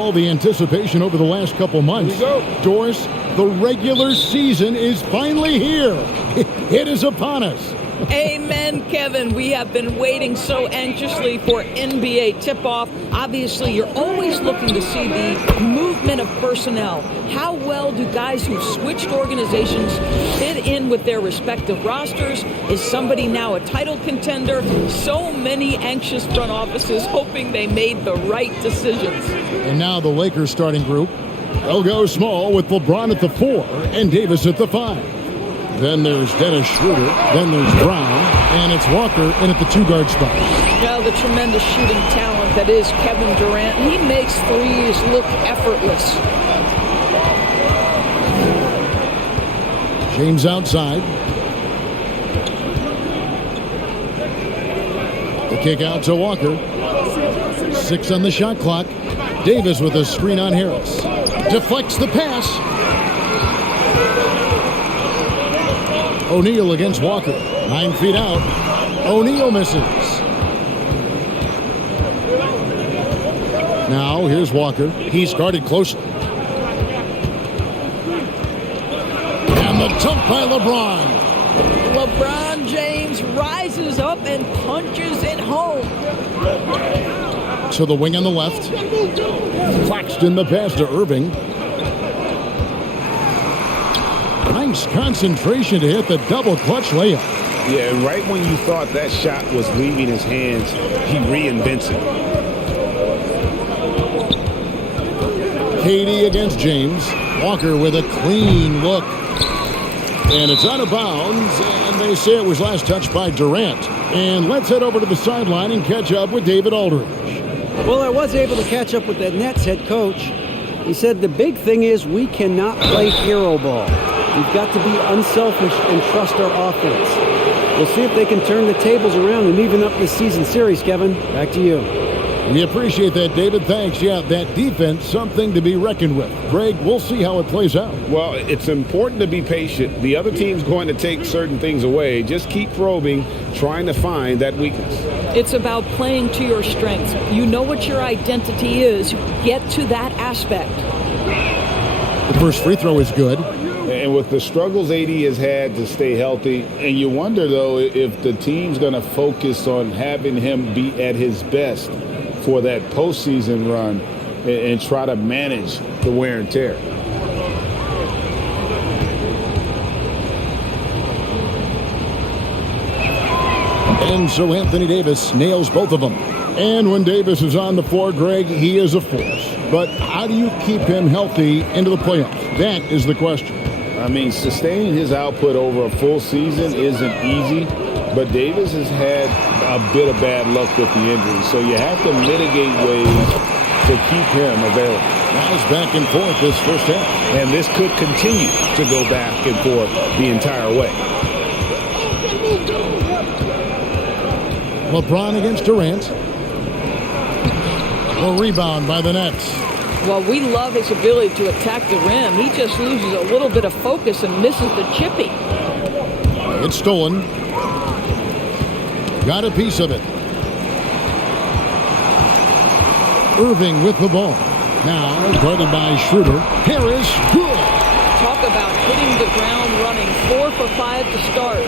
All the anticipation over the last couple months. Here we go. Doris, the regular season is finally here. It is upon us. Amen, Kevin. We have been waiting so anxiously for NBA tip-off. Obviously, you're always looking to see the movement of personnel. How well do guys who've switched organizations fit in with their respective rosters? Is somebody now a title contender? So many anxious front offices hoping they made the right decisions. And now the Lakers starting group. They'll go small with LeBron at the 4 and Davis at the 5. Then there's Dennis Schroeder. Then there's Brown. And it's Walker in at the 2-guard spot. Now the tremendous shooting talent that is Kevin Durant. He makes threes look effortless. James outside. The kick out to Walker. 6 on the shot clock. Davis with a screen on Harris. Deflects the pass. O'Neal against Walker. 9 feet out. O'Neal misses. Now here's Walker. He's guarded closely. And the dunk by LeBron. LeBron James rises up and punches it home. To the wing on the left. Claxton the pass to Irving. Nice concentration to hit the double clutch layup. Yeah, and right when you thought that shot was leaving his hands, he reinvents it. KD against James. Walker with a clean look. And it's out of bounds, and they say it was last touched by Durant. And let's head over to the sideline and catch up with David Aldridge. Well, I was able to catch up with that Nets head coach. He said the big thing is we cannot play hero ball. We've got to be unselfish and trust our offense. We'll see if they can turn the tables around and even up this season series, Kevin. Back to you. We appreciate that, David. Thanks. Yeah, that defense, something to be reckoned with. Greg, we'll see how it plays out. Well, it's important to be patient. The other team's going to take certain things away. Just keep probing, trying to find that weakness. It's about playing to your strengths. You know what your identity is. Get to that aspect. The first free throw is good. And with the struggles AD has had to stay healthy, and you wonder, though, if the team's going to focus on having him be at his best for that postseason run and try to manage the wear and tear. And so Anthony Davis nails both of them. And when Davis is on the floor, Greg, he is a force. But how do you keep him healthy into the playoffs? That is the question. I mean, sustaining his output over a full season isn't easy, but Davis has had a bit of bad luck with the injury, so you have to mitigate ways to keep him available. Now it's back and forth this first half. And this could continue to go back and forth the entire way. LeBron against Durant. A rebound by the Nets. Well, we love his ability to attack the rim. He just loses a little bit of focus and misses the chippy. It's stolen. Got a piece of it. Irving with the ball. Now guarded by Schroeder. Harris, good. Talk about hitting the ground running. 4 for 5 to start.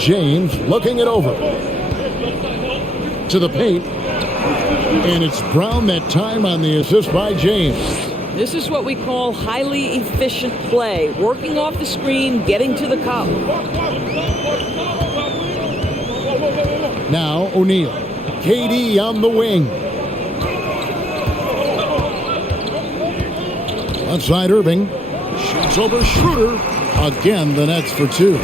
James looking it over. To the paint. And it's Brown that time on the assist by James. This is what we call highly efficient play. Working off the screen, getting to the cup. Now O'Neal. KD on the wing. Outside Irving. Shoots over Schroeder. Again, the Nets for 2.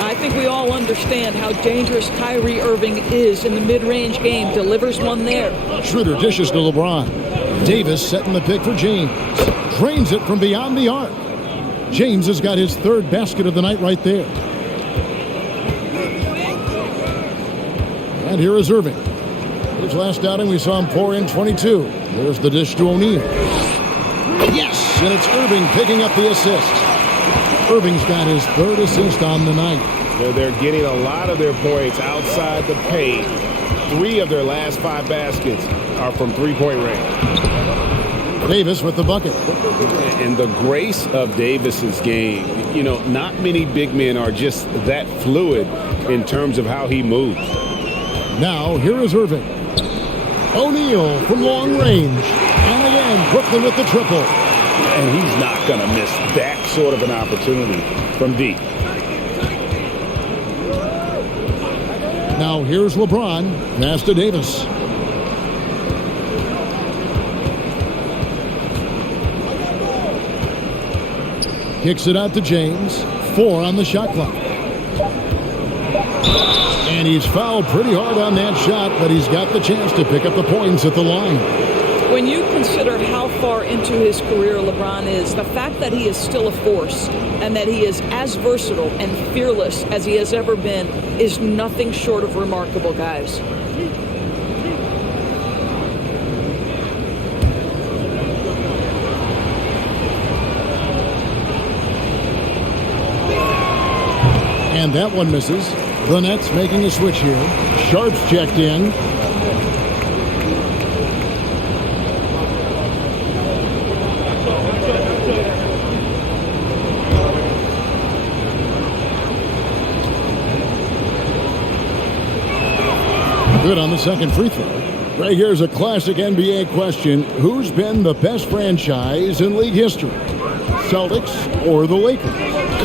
I think we all understand how dangerous Kyrie Irving is in the mid-range game. Delivers one there. Schroeder dishes to LeBron. Davis setting the pick for James. Drains it from beyond the arc. James has got his 3rd basket of the night right there. And here is Irving. His last outing, we saw him pour in 22. There's the dish to O'Neal. Yes, and it's Irving picking up the assist. Irving's got his 3rd assist on the night. They're getting a lot of their points outside the paint, 3 of their last 5 baskets are from three-point range. Davis with the bucket. And the grace of Davis's game, you know, not many big men are just that fluid in terms of how he moves. Now, here is Irving. O'Neal from long range. And again, Brooklyn with the triple. And he's not going to miss that sort of an opportunity from deep. Now, here's LeBron. Pass to Davis. Kicks it out to James. 4 on the shot clock. And he's fouled pretty hard on that shot, but he's got the chance to pick up the points at the line. When you consider how far into his career LeBron is, the fact that he is still a force and that he is as versatile and fearless as he has ever been is nothing short of remarkable, guys. And that one misses. The Nets making a switch here. Sharp's checked in. Good on the second free throw. Right here's a classic NBA question. Who's been the best franchise in league history? Celtics or the Lakers?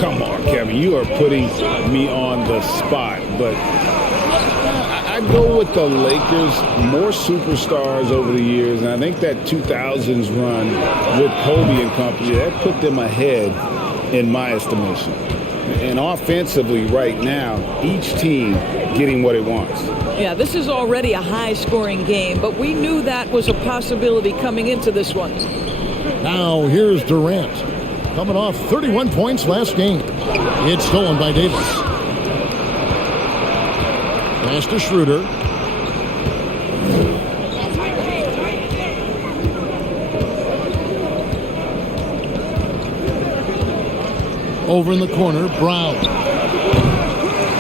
Come on, Kevin. You are putting me on the spot. But I'd go with the Lakers. More superstars over the years. And I think that 2000s run with Kobe and company, that put them ahead in my estimation. And offensively right now, each team getting what it wants. Yeah, this is already a high-scoring game, but we knew that was a possibility coming into this one. Now here's Durant. Coming off 31 points last game. It's stolen by Davis. Pass to Schroeder. Over in the corner, Brown.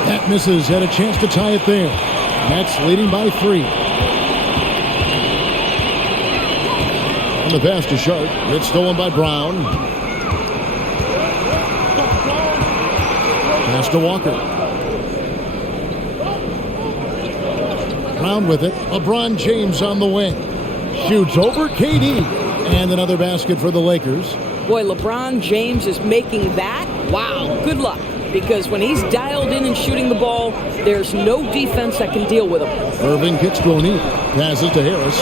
That misses. Had a chance to tie it there. Nets leading by 3. And the pass to Sharp. It's stolen by Brown. Pass to Walker. Brown with it. LeBron James on the wing. Shoots over KD. And another basket for the Lakers. Boy, LeBron James is making that. Wow, good luck. Because when he's dialed in and shooting the ball, there's no defense that can deal with him. Irving kicks to O'Neal. Passes to Harris.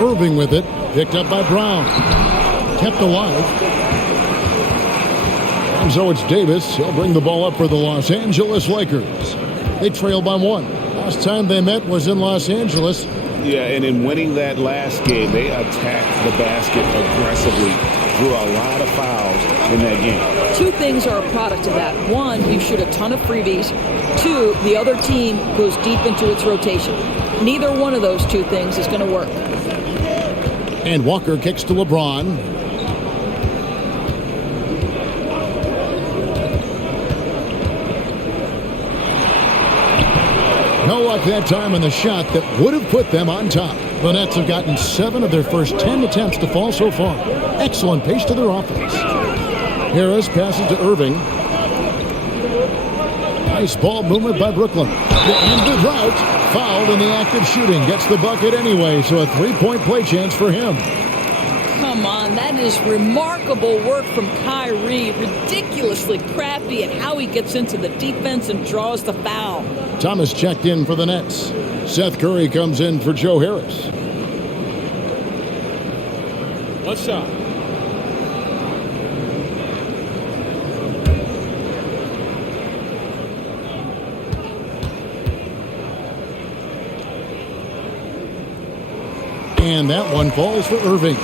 Irving with it. Picked up by Brown. Kept alive. And so it's Davis. He'll bring the ball up for the Los Angeles Lakers. They trail by 1. Last time they met was in Los Angeles. Yeah, and in winning that last game, they attacked the basket aggressively. Drew a lot of fouls in that game. 2 things are a product of that. 1, you shoot a ton of freebies. 2, the other team goes deep into its rotation. Neither one of those 2 things is going to work. And Walker kicks to LeBron. No luck that time on the shot that would have put them on top. The Nets have gotten 7 of their first 10 attempts to fall so far. Excellent pace to their offense. Harris passes to Irving. Nice ball movement by Brooklyn. And the drought fouled in the act of shooting. Gets the bucket anyway, so a 3-point play chance for him. Come on, that is remarkable work from Kyrie. Ridiculously crafty at how he gets into the defense and draws the foul. Thomas checked in for the Nets. Seth Curry comes in for Joe Harris. One shot. And that one falls for Irving.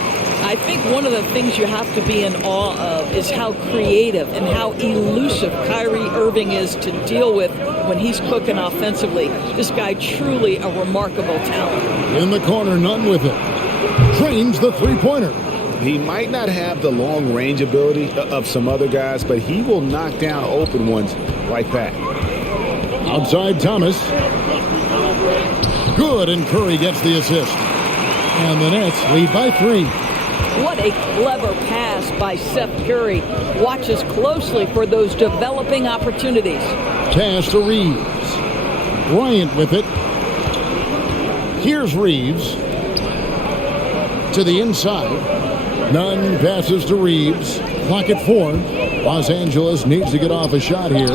I think one of the things you have to be in awe of is how creative and how elusive Kyrie Irving is to deal with when he's cooking offensively. This guy truly a remarkable talent. In the corner, none with it. Trains the three-pointer. He might not have the long-range ability of some other guys, but he will knock down open ones like that. Outside Thomas. Good, and Curry gets the assist. And the Nets lead by 3. What a clever pass by Seth Curry. Watch us closely for those developing opportunities. Pass to Reeves. Bryant with it. Here's Reeves. To the inside. Nunn passes to Reeves. Clock at 4. Los Angeles needs to get off a shot here.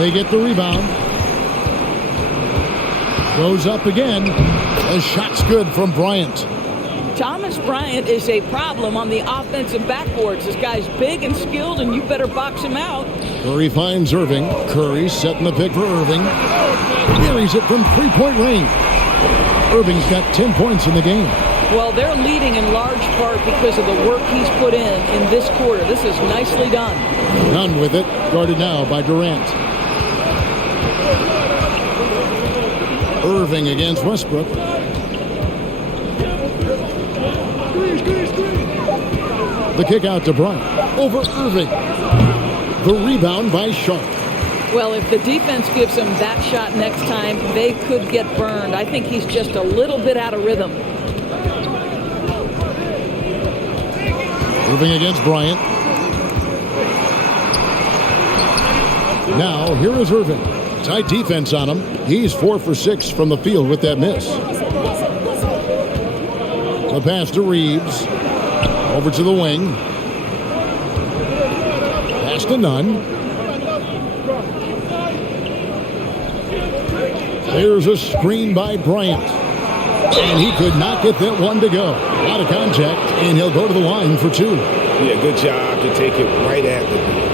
They get the rebound. Goes up again. The shot's good from Bryant. Thomas Bryant is a problem on the offensive backboards. This guy's big and skilled, and you better box him out. Curry finds Irving. Curry setting the pick for Irving. Buries it from three-point range. Irving's got 10 points in the game. Well, they're leading in large part because of the work he's put in this quarter. This is nicely done. Nunn with it. Guarded now by Durant. Irving against Westbrook. The kick out to Bryant. Over Irving. The rebound by Sharp. Well, if the defense gives him that shot next time, they could get burned. I think he's just a little bit out of rhythm. Irving against Bryant. Now, here is Irving. Tight defense on him. He's 4 for 6 from the field with that miss. The pass to Reeves. Over to the wing. Pass to Nunn. There's a screen by Bryant. And he could not get that one to go. A lot of contact, and he'll go to the line for 2. Yeah, good job to take it right at the knee.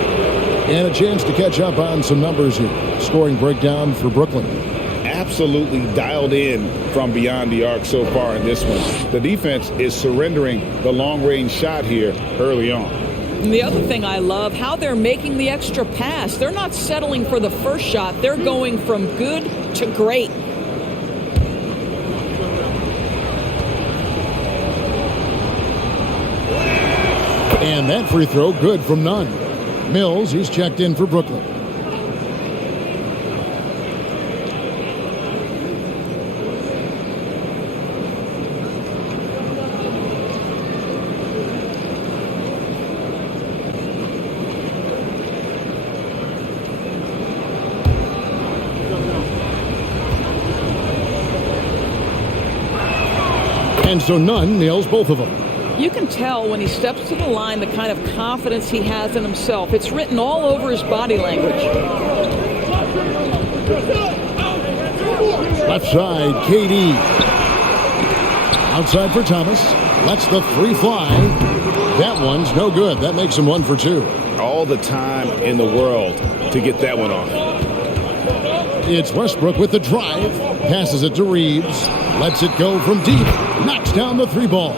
And a chance to catch up on some numbers here. Scoring breakdown for Brooklyn. Absolutely dialed in from beyond the arc so far in this one. The defense is surrendering the long-range shot here early on. And the other thing I love, how they're making the extra pass. They're not settling for the first shot. They're going from good to great. And that free throw good from Nunn. Mills, he's checked in for Brooklyn. And so Nunn nails both of them. You can tell when he steps to the line the kind of confidence he has in himself. It's written all over his body language. Left side, KD. Outside for Thomas. Lets the three fly. That one's no good. That makes him 1 for 2. All the time in the world to get that one off. It's Westbrook with the drive. Passes it to Reeves. Lets it go from deep. Knocks down the 3 ball.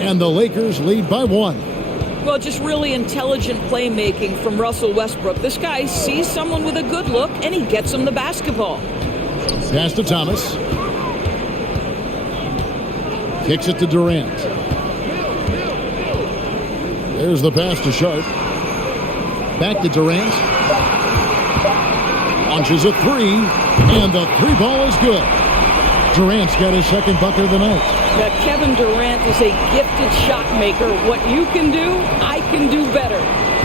And the Lakers lead by 1. Well, just really intelligent playmaking from Russell Westbrook. This guy sees someone with a good look, and he gets him the basketball. Pass to Thomas. Kicks it to Durant. There's the pass to Sharp. Back to Durant. Launches a 3, and the 3 ball is good. Durant's got his second bucket of the night. Now, Kevin Durant is a gifted shot maker. What you can do, I can do better.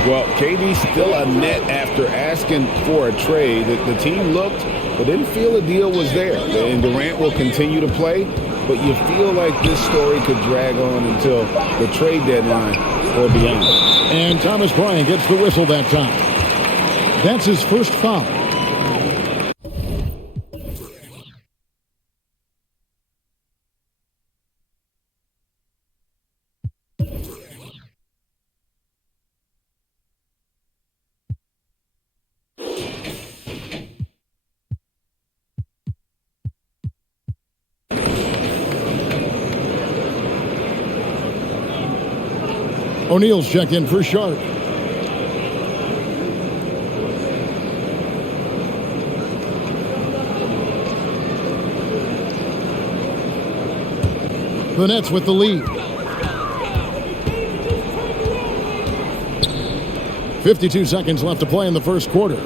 Well, KD's still a net after asking for a trade. The team looked but didn't feel a deal was there. And Durant will continue to play, but you feel like this story could drag on until the trade deadline or beyond. And Thomas Bryant gets the whistle that time. That's his first foul. O'Neal's checked in for Sharp. The Nets with the lead. 52 seconds left to play in the first quarter.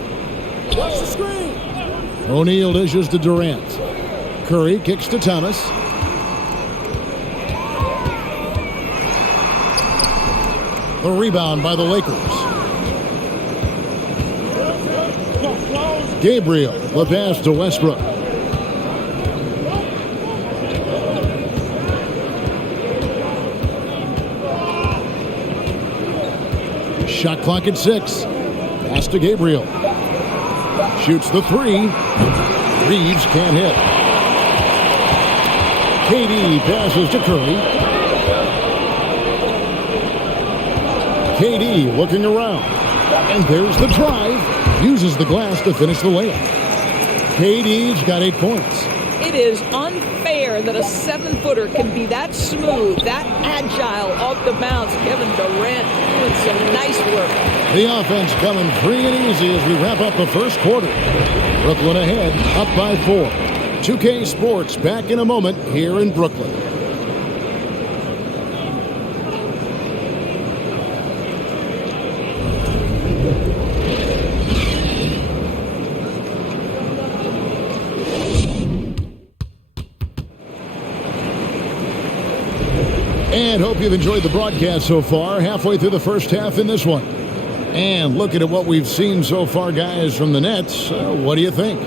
O'Neal dishes to Durant. Curry kicks to Thomas. The rebound by the Lakers. Gabriel, the pass to Westbrook. Shot clock at 6. Pass to Gabriel. Shoots the 3. Reeves can't hit. KD passes to Curry. KD looking around. And there's the drive. Uses the glass to finish the layup. KD's got 8 points. It is unfair that a 7-footer can be that smooth, that agile off the bounce. Kevin Durant doing some nice work. The offense coming free and easy as we wrap up the first quarter. Brooklyn ahead, up by 4. 2K Sports back in a moment here in Brooklyn. And hope you've enjoyed the broadcast so far. Halfway through the first half in this one. And looking at what we've seen so far, guys, from the Nets, what do you think?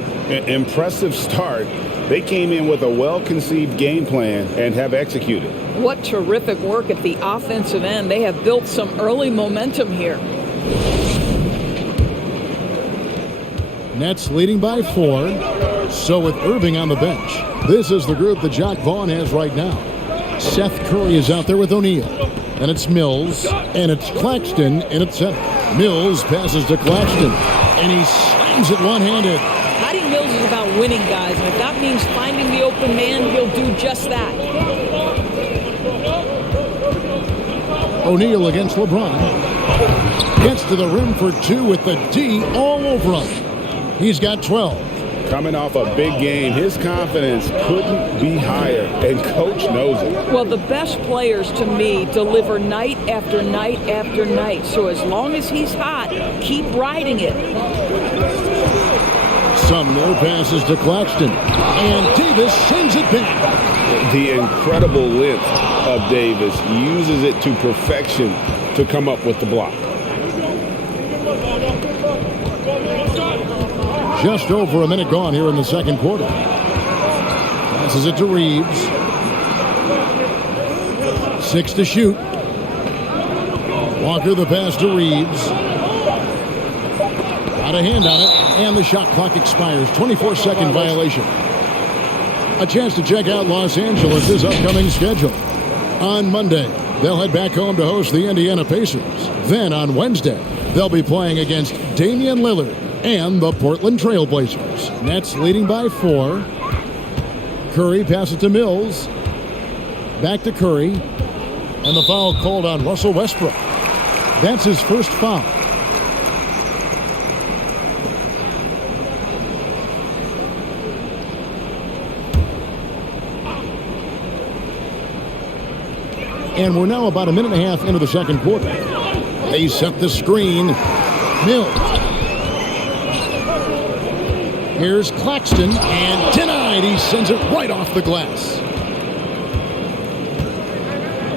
Impressive start. They came in with a well-conceived game plan and have executed. What terrific work at the offensive end. They have built some early momentum here. Nets leading by 4. So with Irving on the bench, this is the group that Jacque Vaughn has right now. Seth Curry is out there with O'Neal. And it's Mills. And it's Claxton in at center. Mills passes to Claxton. And he slams it one-handed. Patty Mills is about winning, guys. And if that means finding the open man, he'll do just that. O'Neal against LeBron. Gets to the rim for 2 with the D all over him. He's got 12. Coming off a big game, his confidence couldn't be higher, and Coach knows it. Well, the best players, to me, deliver night after night after night. So as long as he's hot, keep riding it. Sumner passes to Claxton. And Davis sends it back. The incredible length of Davis uses it to perfection to come up with the block. Just over a minute gone here in the second quarter. Passes it to Reeves. 6 to shoot. Walker the pass to Reeves. Got a hand on it, and the shot clock expires. 24-second violation. A chance to check out Los Angeles' upcoming schedule. On Monday, they'll head back home to host the Indiana Pacers. Then on Wednesday, they'll be playing against Damian Lillard and the Portland Trail Blazers. Nets leading by 4. Curry passes to Mills. Back to Curry. And the foul called on Russell Westbrook. That's his first foul. And we're now about a minute and a half into the second quarter. They set the screen. Mills. Here's Claxton, and denied. He sends it right off the glass.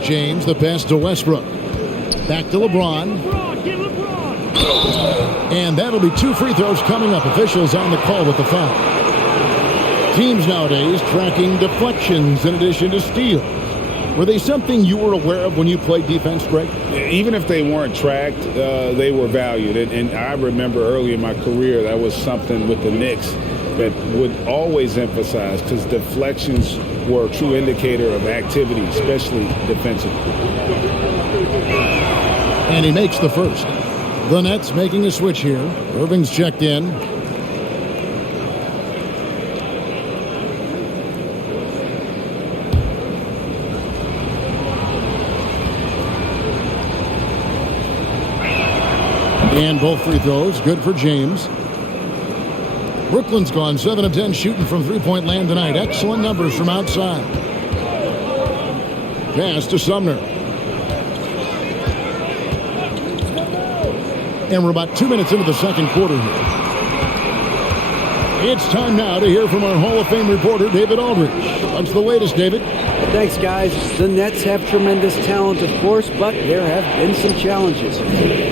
James, the pass to Westbrook. Back to LeBron. And that'll be 2 free throws coming up. Officials on the call with the foul. Teams nowadays tracking deflections in addition to steals. Were they something you were aware of when you played defense, Greg? Even if they weren't tracked, they were valued. And I remember early in my career, that was something with the Knicks that would always emphasize, because deflections were a true indicator of activity, especially defensively. And he makes the first. The Nets making a switch here. Irving's checked in. And both free throws, good for James. Brooklyn's gone 7 of 10 shooting from three-point land tonight. Excellent numbers from outside. Pass to Sumner. And we're about 2 minutes into the second quarter here. It's time now to hear from our Hall of Fame reporter, David Aldridge. What's the latest, David? Thanks, guys. The Nets have tremendous talent, of course, but there have been some challenges.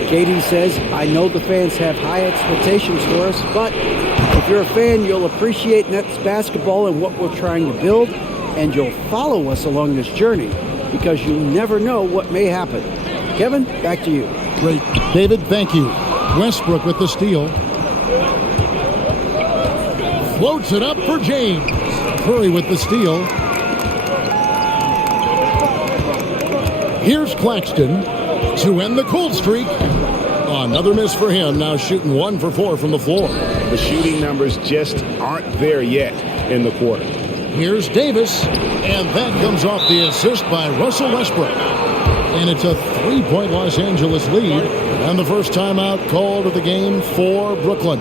Katie says, I know the fans have high expectations for us, but if you're a fan, you'll appreciate Nets basketball and what we're trying to build, and you'll follow us along this journey because you never know what may happen. Kevin, back to you. Great. David, thank you. Westbrook with the steal. Floats it up for James. Curry with the steal. Here's Claxton to end the cold streak. Another miss for him, now shooting 1 for 4 from the floor. The shooting numbers just aren't there yet in the quarter. Here's Davis, and that comes off the assist by Russell Westbrook. And it's a 3-point Los Angeles lead, and the first timeout called of the game for Brooklyn.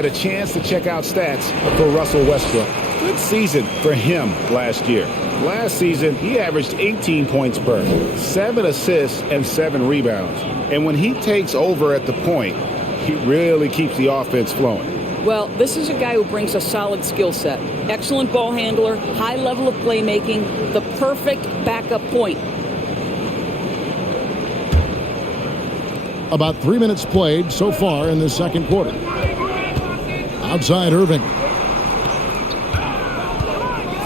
A chance to check out stats for Russell Westbrook. Good season for him last year. Last season, he averaged 18 points per, 7 assists, and 7 rebounds. And when he takes over at the point, he really keeps the offense flowing. Well, this is a guy who brings a solid skill set. Excellent ball handler, high level of playmaking, the perfect backup point. About 3 minutes played so far in the second quarter. Outside Irving.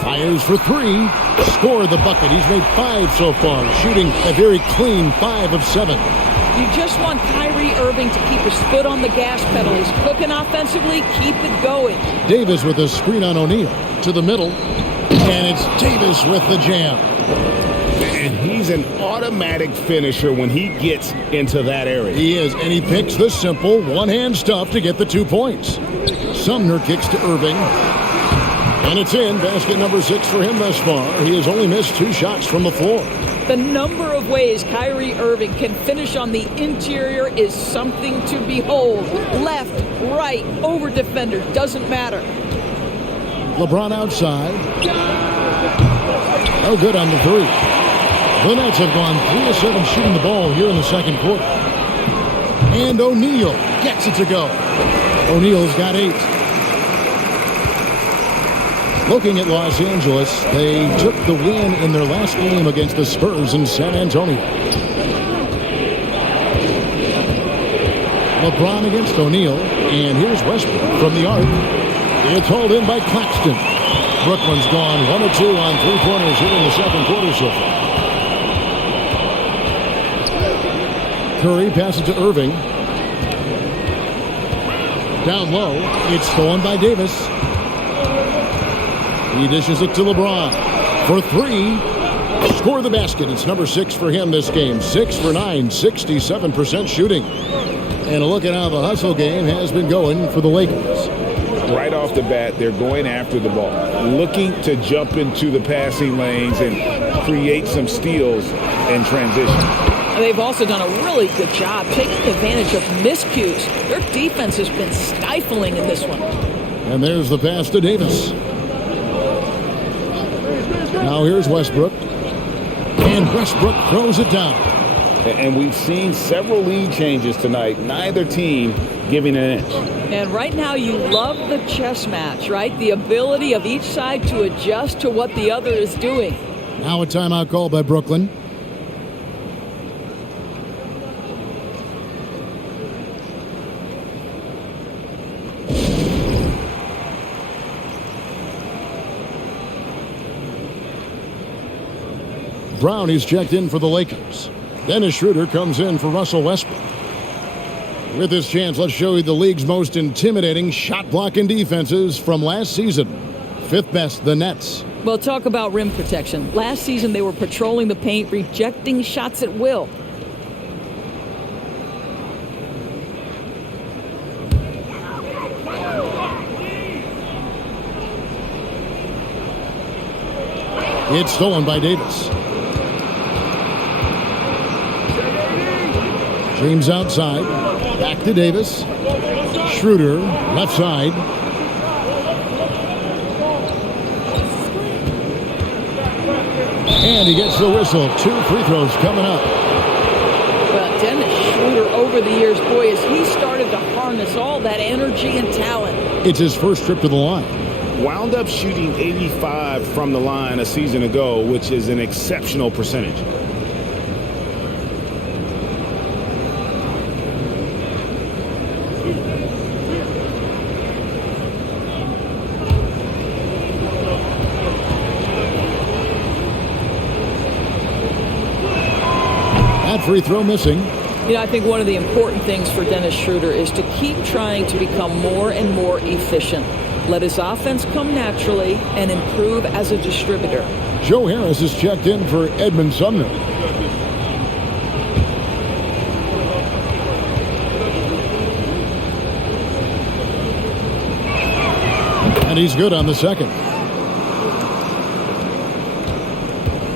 Fires for 3. Scored the bucket. He's made 5 so far, shooting a very clean 5 of 7. You just want Kyrie Irving to keep his foot on the gas pedal. He's cooking offensively. Keep it going. Davis with a screen on O'Neal to the middle. And it's Davis with the jam. And he's an automatic finisher when he gets into that area. He is, and he picks the simple one-hand stuff to get the 2 points. Sumner kicks to Irving. And it's in. Basket number 6 for him thus far. He has only missed 2 shots from the floor. The number of ways Kyrie Irving can finish on the interior is something to behold. Left, right, over defender, doesn't matter. LeBron outside. No good on the 3. The Nets have gone 3 of 7 shooting the ball here in the second quarter. And O'Neal gets it to go. O'Neal's got 8. Looking at Los Angeles, they took the win in their last game against the Spurs in San Antonio. LeBron against O'Neal, and here's Westbrook from the arc. It's hauled in by Claxton. Brooklyn's gone 1 of 2 on 3-pointers here in the second quarter so far. Curry passes to Irving. Down low, it's stolen by Davis. He dishes it to LeBron for 3. Score the basket. It's number 6 for him this game. 6 for 9, 67% shooting. And a look at how the hustle game has been going for the Lakers. Right off the bat, they're going after the ball, looking to jump into the passing lanes and create some steals in transition. They've also done a really good job taking advantage of miscues. Their defense has been stifling in this one. And there's the pass to Davis. Now here's Westbrook. And Westbrook throws it down. And we've seen several lead changes tonight. Neither team giving an inch. And right now you love the chess match, right? The ability of each side to adjust to what the other is doing. Now a timeout call by Brooklyn. Brown is checked in for the Lakers. Dennis Schroeder comes in for Russell Westbrook. With this chance, let's show you the league's most intimidating shot-blocking defenses from last season. 5th best, the Nets. Well, talk about rim protection. Last season, they were patrolling the paint, rejecting shots at will. It's stolen by Davis. James outside. Back to Davis. Schroeder, left side. And he gets the whistle. 2 free throws coming up. Well, Dennis Schroeder over the years, boy, as he started to harness all that energy and talent. It's his first trip to the line. Wound up shooting 85 from the line a season ago, which is an exceptional percentage. Free throw missing. You know, I think one of the important things for Dennis Schroeder is to keep trying to become more and more efficient. Let his offense come naturally and improve as a distributor. Joe Harris is checked in for Edmund Sumner. And he's good on the second.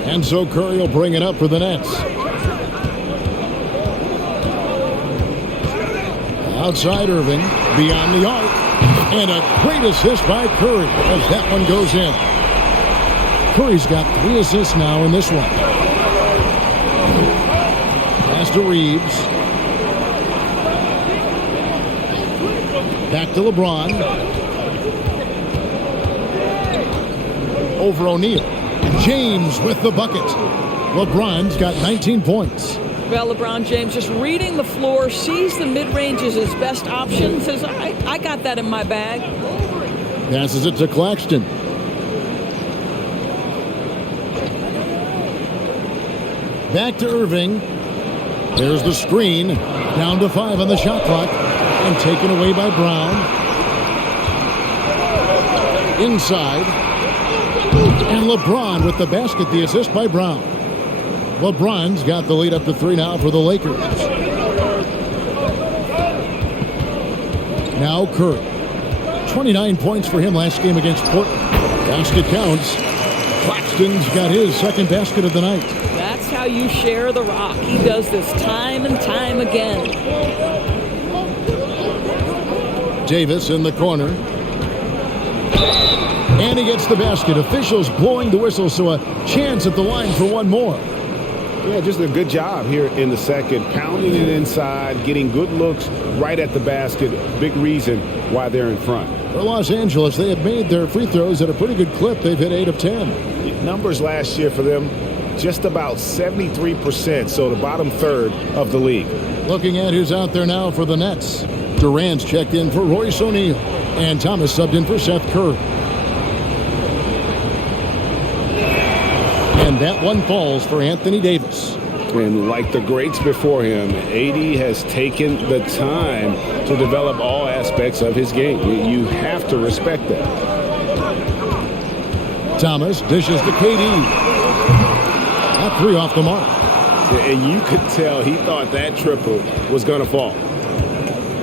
And so Curry will bring it up for the Nets. Outside Irving, beyond the arc, and a great assist by Curry as that one goes in. Curry's got 3 assists now in this one. Pass to Reeves. Back to LeBron. Over O'Neal. James with the bucket. LeBron's got 19 points. Well, LeBron James just reading the floor, sees the mid-range as his best option, says, all right, I got that in my bag. Passes it to Claxton. Back to Irving. There's the screen. Down to 5 on the shot clock. And taken away by Brown. Inside. And LeBron with the basket, the assist by Brown. LeBron's got the lead up to 3 now for the Lakers. Now Curry. 29 points for him last game against Portland. Basket counts. Claxton's got his second basket of the night. That's how you share the rock. He does this time and time again. Davis in the corner. And he gets the basket. Officials blowing the whistle, so a chance at the line for one more. Yeah, just a good job here in the second. Pounding it inside, getting good looks right at the basket. Big reason why they're in front. For Los Angeles, they have made their free throws at a pretty good clip. They've hit 8 of 10. Numbers last year for them, just about 73%, so the bottom third of the league. Looking at who's out there now for the Nets. Durant's checked in for Royce O'Neal. And Thomas subbed in for Seth Curry. And that one falls for Anthony Davis. And like the greats before him, AD has taken the time to develop all aspects of his game. You have to respect that. Thomas dishes to KD. That 3 off the mark. And you could tell he thought that triple was going to fall.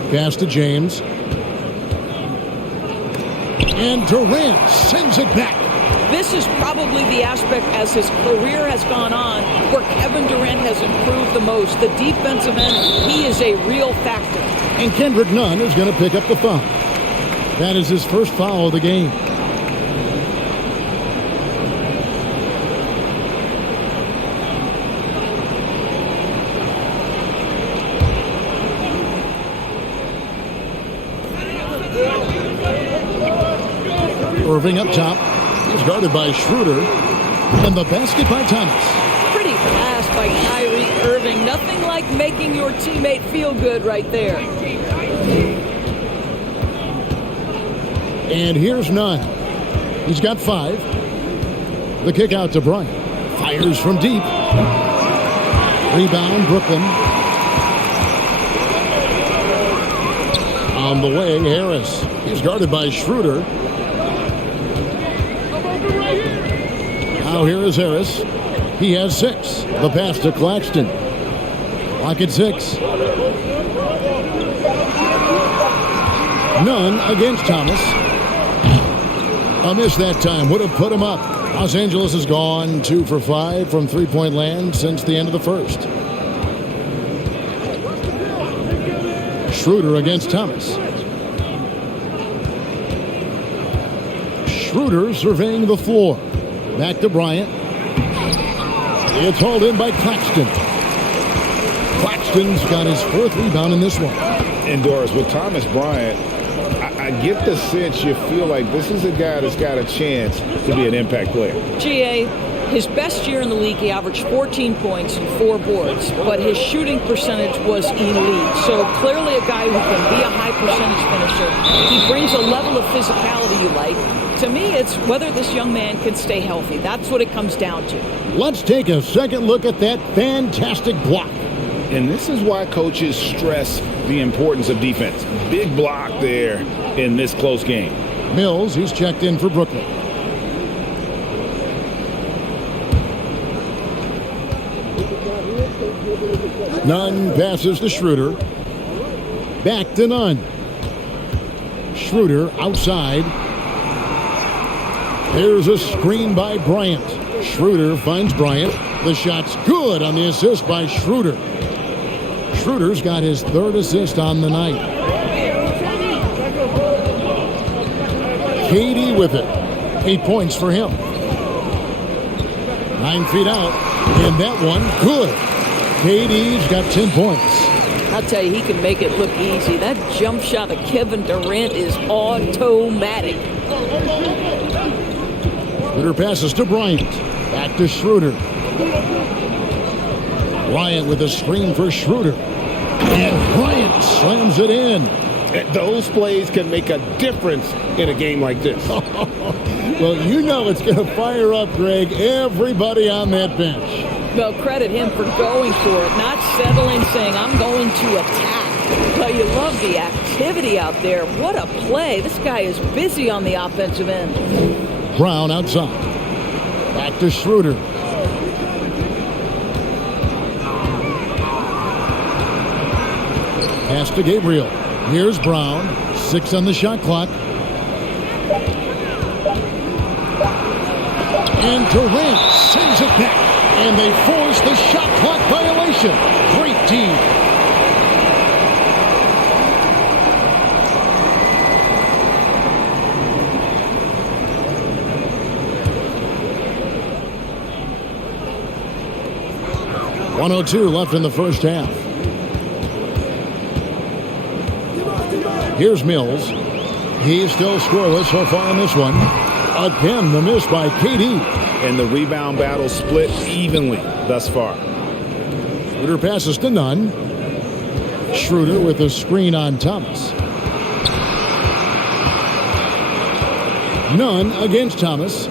Pass to James. And Durant sends it back. This is probably the aspect as his career has gone on where Kevin Durant has improved the most. The defensive end, he is a real factor. And Kendrick Nunn is going to pick up the foul. That is his first foul of the game. Irving up top. He's guarded by Schroeder. And the basket by Thomas. Pretty pass by Kyrie Irving. Nothing like making your teammate feel good right there. And here's Nunn. He's got 5. The kick out to Bryant. Fires from deep. Rebound, Brooklyn. On the way, Harris. He's guarded by Schroeder. Now here is Harris. He has 6. The pass to Claxton. Clock at 6. Nunn against Thomas. A miss that time. Would have put him up. Los Angeles has gone 2 for 5 from three-point land since the end of the first. Schroeder against Thomas. Schroeder surveying the floor. Back to Bryant. It's hauled in by Claxton. Claxton's got his 4th rebound in this one. And Doris, with Thomas Bryant, I get the sense you feel like this is a guy that's got a chance to be an impact player. GA, his best year in the league, he averaged 14 points and 4 boards, but his shooting percentage was elite. So clearly a guy who can be a high percentage finisher. He brings a level of physicality you like. To me, it's whether this young man can stay healthy. That's what it comes down to. Let's take a second look at that fantastic block. And this is why coaches stress the importance of defense. Big block there in this close game. Mills, he's checked in for Brooklyn. Nunn passes to Schroeder. Back to Nunn. Schroeder outside. There's a screen by Bryant. Schroeder finds Bryant. The shot's good on the assist by Schroeder. Schroeder's got his 3rd assist on the night. KD with it. 8 points for him. 9 feet out. And that one, good. KD's got 10 points. I'll tell you, he can make it look easy. That jump shot of Kevin Durant is automatic. Schroeder passes to Bryant. Back to Schroeder. Bryant with a screen for Schroeder. And Bryant slams it in. Those plays can make a difference in a game like this. Well, you know it's going to fire up, Greg, everybody on that bench. Well, credit him for going for it, not settling, saying, I'm going to attack. But you love the activity out there. What a play. This guy is busy on the offensive end. Brown outside. Back to Schroeder. Pass to Gabriel. Here's Brown. 6 on the shot clock. And Durant sends it back. And they force the shot clock violation. Great team. .102 left in the first half. Here's Mills. He's still scoreless so far in this one. Again, the miss by KD. And the rebound battle split evenly thus far. Schroeder passes to Nunn. Schroeder with a screen on Thomas. Nunn against Thomas.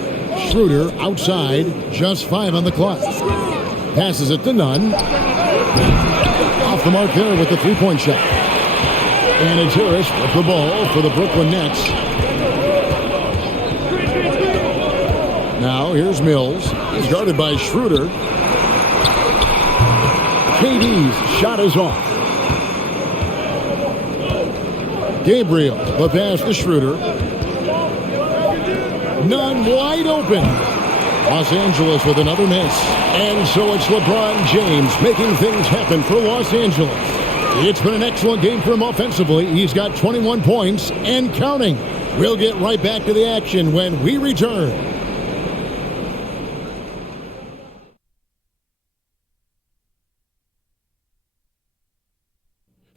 Schroeder outside, just 5 on the clock. Passes it to Nunn. Off the mark there with the 3-point shot. And it's Harris with the ball for the Brooklyn Nets. Now here's Mills. He's guarded by Schroeder. KD's shot is off. Gabriel, the pass to Schroeder. Nunn wide open. Los Angeles with another miss. And so it's LeBron James making things happen for Los Angeles. It's been an excellent game for him offensively. He's got 21 points and counting. We'll get right back to the action when we return.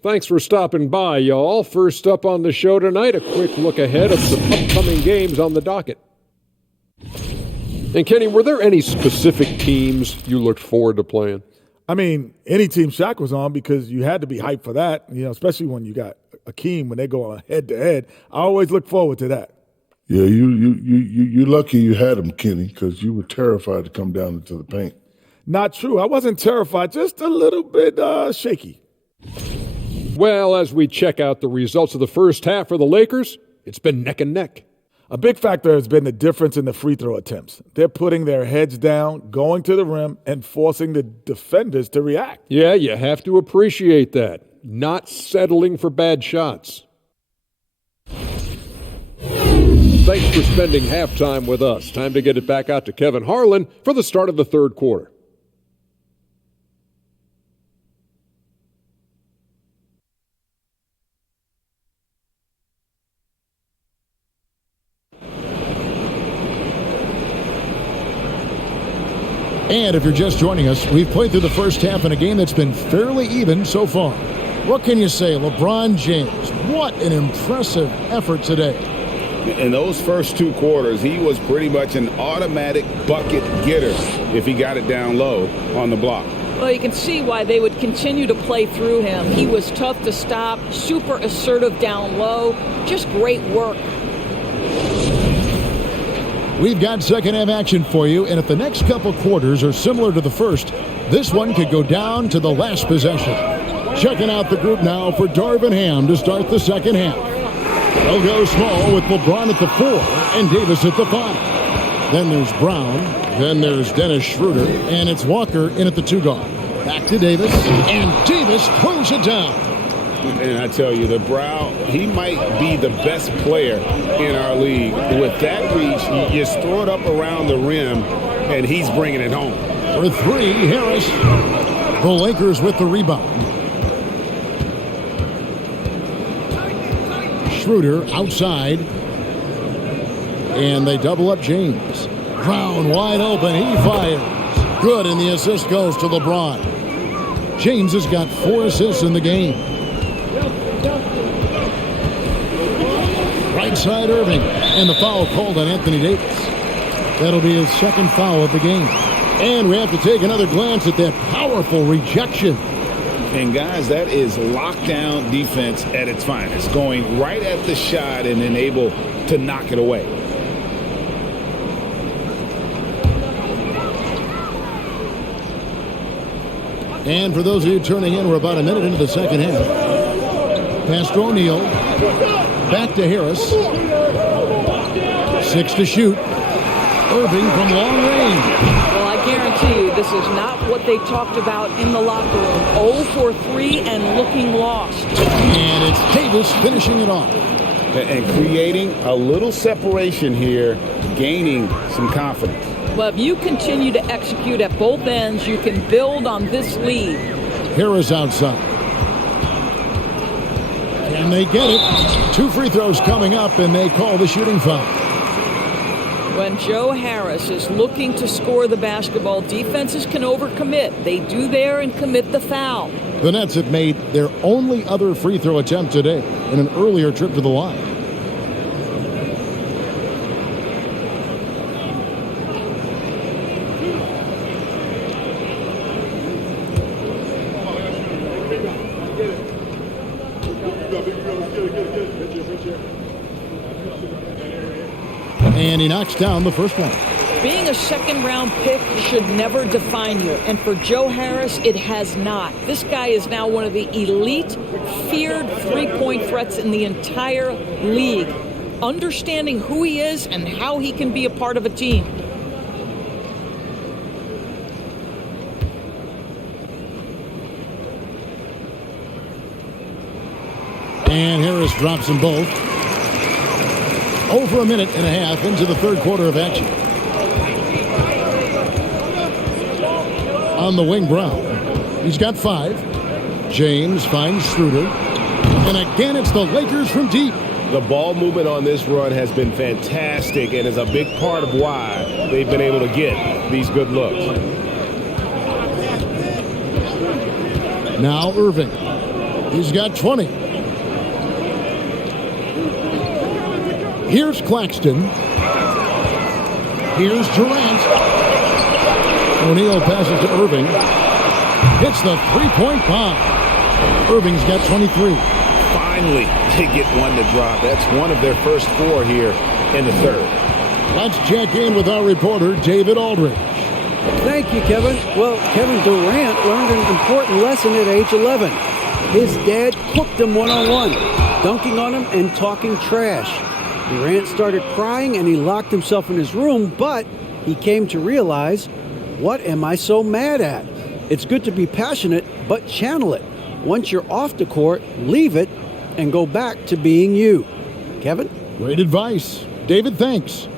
Thanks for stopping by, y'all. First up on the show tonight, a quick look ahead of some upcoming games on the docket. And Kenny, were there any specific teams you looked forward to playing? I mean, any team Shaq was on, because you had to be hyped for that, especially when you got Akeem, when they go on head-to-head. I always look forward to that. Yeah, you're lucky you had him, Kenny, because you were terrified to come down into the paint. Not true. I wasn't terrified, just a little bit shaky. Well, as we check out the results of the first half for the Lakers, it's been neck and neck. A big factor has been the difference in the free throw attempts. They're putting their heads down, going to the rim, and forcing the defenders to react. Yeah, you have to appreciate that. Not settling for bad shots. Thanks for spending halftime with us. Time to get it back out to Kevin Harlan for the start of the third quarter. And if you're just joining us, we've played through the first half in a game that's been fairly even so far. What can you say? LeBron James, what an impressive effort today. In those first 2 quarters, he was pretty much an automatic bucket getter if he got it down low on the block. Well, you can see why they would continue to play through him. He was tough to stop, super assertive down low, just great work. We've got second half action for you, and if the next couple quarters are similar to the first, this one could go down to the last possession. Checking out the group now for Darvin Ham to start the second half. They'll go small with LeBron at the 4 and Davis at the 5. Then there's Brown. Then there's Dennis Schroeder, and it's Walker in at the 2 guard. Back to Davis, and Davis throws it down. And I tell you, the Brown, he might be the best player in our league. With that reach, you just throw it up around the rim, and he's bringing it home. For 3, Harris. The Lakers with the rebound. Schroeder outside, and they double up James. Brown wide open, he fires. Good, and the assist goes to LeBron. James has got 4 assists in the game. Right side Irving, and the foul called on Anthony Davis. That'll be his second foul of the game. And we have to take another glance at that powerful rejection. And guys, that is lockdown defense at its finest, going right at the shot and then able to knock it away. And for those of you turning in, we're about a minute into the second half. Pass to O'Neal. Back to Harris. 6 to shoot. Irving from long range. Well, I guarantee you this is not what they talked about in the locker room. 0 for 3 and looking lost. And it's Davis finishing it off. And creating a little separation here, gaining some confidence. Well, if you continue to execute at both ends, you can build on this lead. Harris outside. Can they get it? 2 free throws coming up, and they call the shooting foul. When Joe Harris is looking to score the basketball, defenses can overcommit. They do there and commit the foul. The Nets have made their only other free throw attempt today in an earlier trip to the line. And he knocks down the first one. Being a second-round pick should never define you. And for Joe Harris, it has not. This guy is now one of the elite, feared three-point threats in the entire league. Understanding who he is and how he can be a part of a team. And Harris drops them both. Over a minute and a half into the third quarter of action. On the wing, Brown. He's got 5. James finds Schroeder. And again, it's the Lakers from deep. The ball movement on this run has been fantastic and is a big part of why they've been able to get these good looks. Now Irving. He's got 20. Here's Claxton. Here's Durant. O'Neal passes to Irving. Hits the three-point bomb. Irving's got 23. Finally, they get one to drop. That's one of their first 4 here in the third. Let's check in with our reporter, David Aldridge. Thank you, Kevin. Well, Kevin Durant learned an important lesson at age 11. His dad cooked him one-on-one, dunking on him and talking trash. Durant started crying and he locked himself in his room, but he came to realize, what am I so mad at? It's good to be passionate, but channel it. Once you're off the court, leave it and go back to being you. Kevin? Great advice. David, thanks.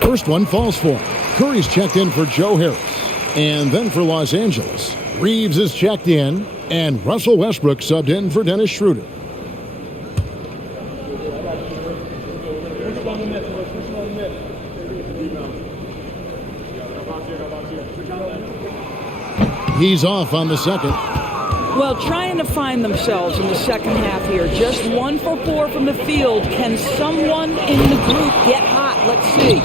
First one falls for him. Curry's checked in for Joe Harris. And then for Los Angeles, Reeves is checked in, and Russell Westbrook subbed in for Dennis Schroeder. He's off on the second. Well, trying to find themselves in the second half here. Just 1 for 4 from the field. Can someone in the group get hot? Let's see.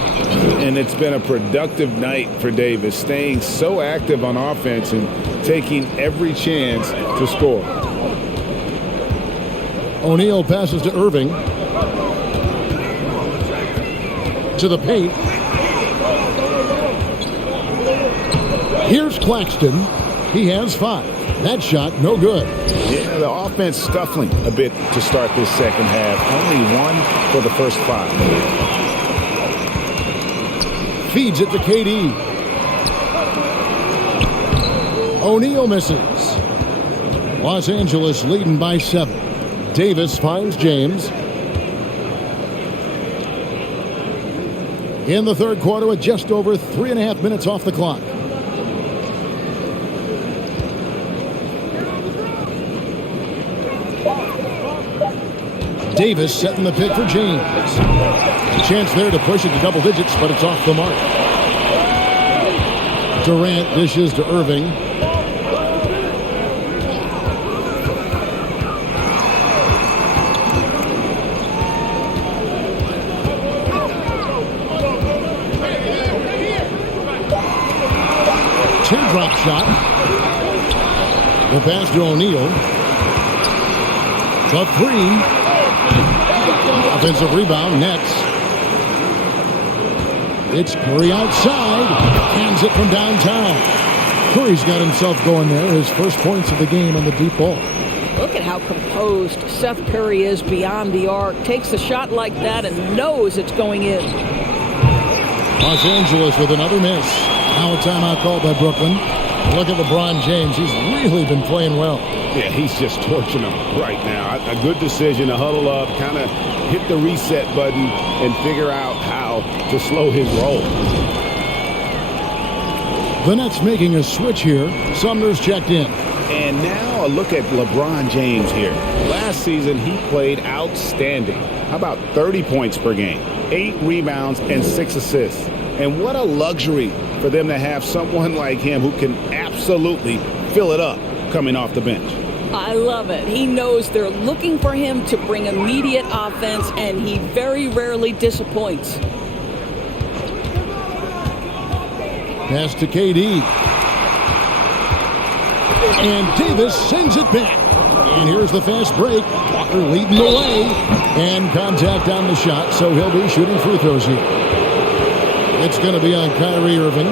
And it's been a productive night for Davis, staying so active on offense and taking every chance to score. O'Neal passes to Irving. To the paint. Here's Claxton. He has 5. That shot, no good. Yeah, the offense scuffling a bit to start this second half. Only 1 for the first 5. Feeds it to KD. O'Neal misses. Los Angeles leading by 7. Davis finds James. In the third quarter with just over 3.5 minutes off the clock. Davis setting the pick for James. A chance there to push it to double digits, but it's off the mark. Durant dishes to Irving. Teardrop shot. The pass to O'Neal. The 3. Offensive rebound, Nets. It's Curry outside. Hands it from downtown. Curry's got himself going there. His first points of the game on the deep ball. Look at how composed Seth Curry is beyond the arc. Takes a shot like that and knows it's going in. Los Angeles with another miss. Now a timeout called by Brooklyn. Look at LeBron James. He's really been playing well. Yeah, he's just torching them right now. A good decision to huddle up, kind of hit the reset button and figure out how to slow his roll. The Nets making a switch here. Sumner's checked in. And now a look at LeBron James here. Last season, he played outstanding. How about 30 points per game, 8 rebounds, and 6 assists? And what a luxury for them to have someone like him who can absolutely fill it up coming off the bench. I love it. He knows they're looking for him to bring immediate offense, and he very rarely disappoints. Pass to KD. And Davis sends it back. And here's the fast break. Walker leading the way. And contact on the shot, so he'll be shooting free throws here. It's going to be on Kyrie Irving.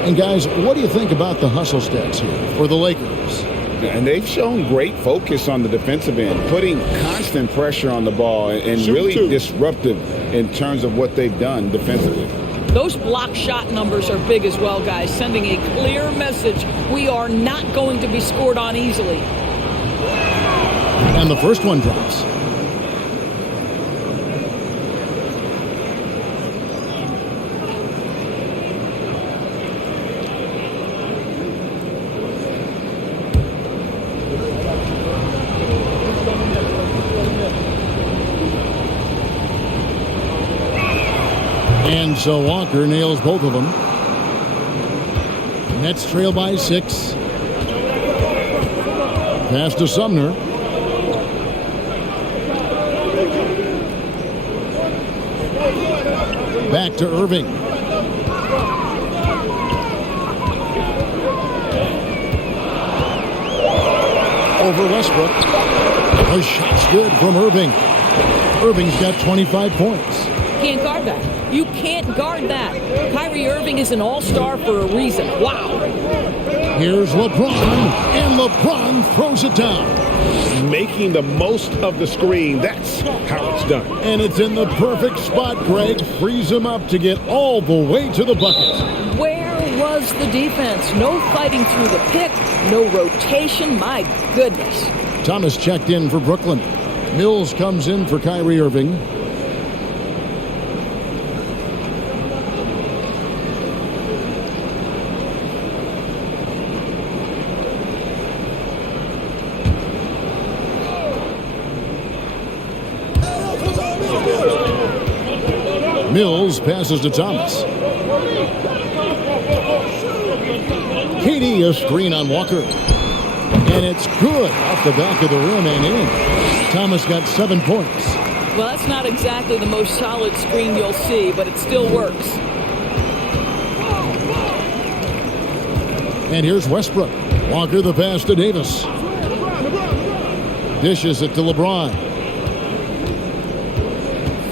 And guys, what do you think about the hustle stats here for the Lakers? And they've shown great focus on the defensive end, putting constant pressure on the ball and really disruptive in terms of what they've done defensively. Those block shot numbers are big as well, guys, sending a clear message. We are not going to be scored on easily. And the first one drops. And so Walker nails both of them. Nets trail by 6. Pass to Sumner. Back to Irving. Over Westbrook. The shot's good from Irving. Irving's got 25 points. Can't guard that. You can't guard that. Kyrie Irving is an all-star for a reason. Wow. Here's LeBron, and LeBron throws it down. Making the most of the screen. That's how it's done. And it's in the perfect spot, Greg. Frees him up to get all the way to the bucket. Where was the defense? No fighting through the pick. No rotation. My goodness. Thomas checked in for Brooklyn. Mills comes in for Kyrie Irving. Mills passes to Thomas. KD a screen on Walker. And it's good off the back of the rim and in. Thomas got 7 points. Well, that's not exactly the most solid screen you'll see, but it still works. And here's Westbrook. Walker the pass to Davis. Dishes it to LeBron.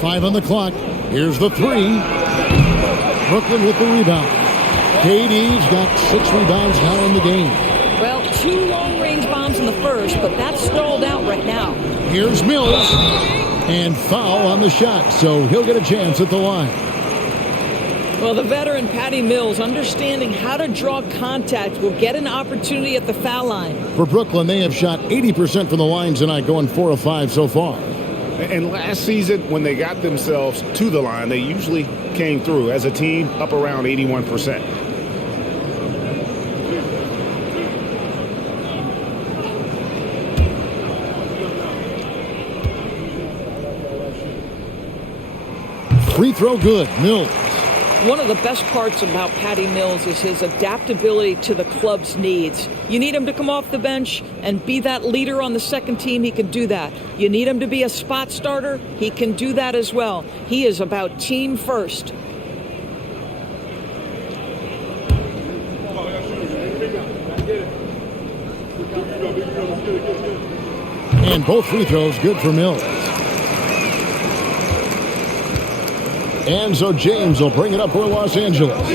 5 on the clock. Here's the 3. Brooklyn with the rebound. KD's got 6 rebounds now in the game. Well, 2 long-range bombs in the first, but that's stalled out right now. Here's Mills. And foul on the shot, so he'll get a chance at the line. Well, the veteran Patty Mills, understanding how to draw contact, will get an opportunity at the foul line. For Brooklyn, they have shot 80% from the line tonight, going 4 of 5 so far. And last season, when they got themselves to the line, they usually came through as a team up around 81%. Free throw good. Mills. One of the best parts about Patty Mills is his adaptability to the club's needs. You need him to come off the bench and be that leader on the second team, he can do that. You need him to be a spot starter, he can do that as well. He is about team first. And both free throws good for Mills. And so James will bring it up for Los Angeles.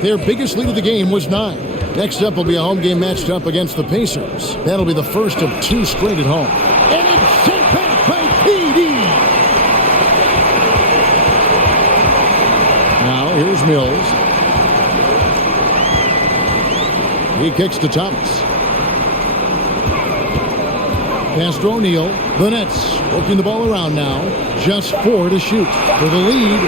Their biggest lead of the game was 9. Next up will be a home game matched up against the Pacers. That'll be the first of 2 straight at home. And it's sent back by KD. Now here's Mills. He kicks to Thomas. Pass to O'Neal. The Nets working the ball around now. Just 4 to shoot for the lead.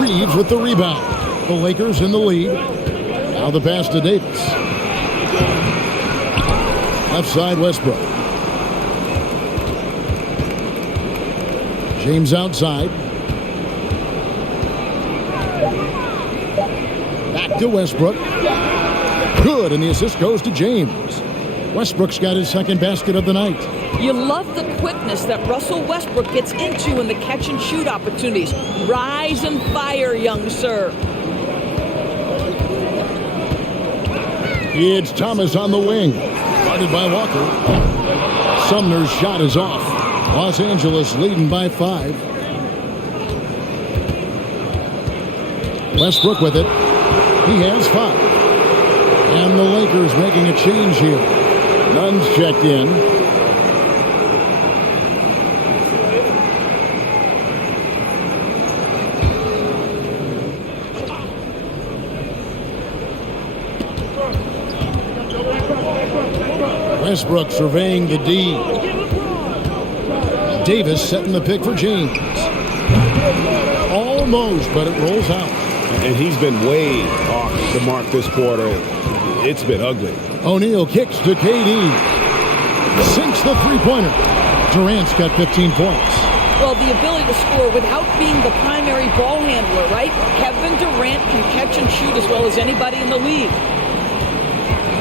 Reeves with the rebound. The Lakers in the lead. Now the pass to Davis. Left side Westbrook. James outside. Back to Westbrook. Good, and the assist goes to James. Westbrook's got his second basket of the night. You love the quickness that Russell Westbrook gets into in the catch-and-shoot opportunities. Rise and fire, young sir. It's Thomas on the wing. Guarded by Walker. Sumner's shot is off. Los Angeles leading by 5. Westbrook with it. He has 5. And the Lakers making a change here. Nunn's checked in. Westbrook surveying the D. Davis setting the pick for James. Almost, but it rolls out. And he's been way off the mark this quarter. It's been ugly. O'Neal kicks to KD. Sinks the three-pointer. Durant's got 15 points. Well, the ability to score without being the primary ball handler, right? Kevin Durant can catch and shoot as well as anybody in the league.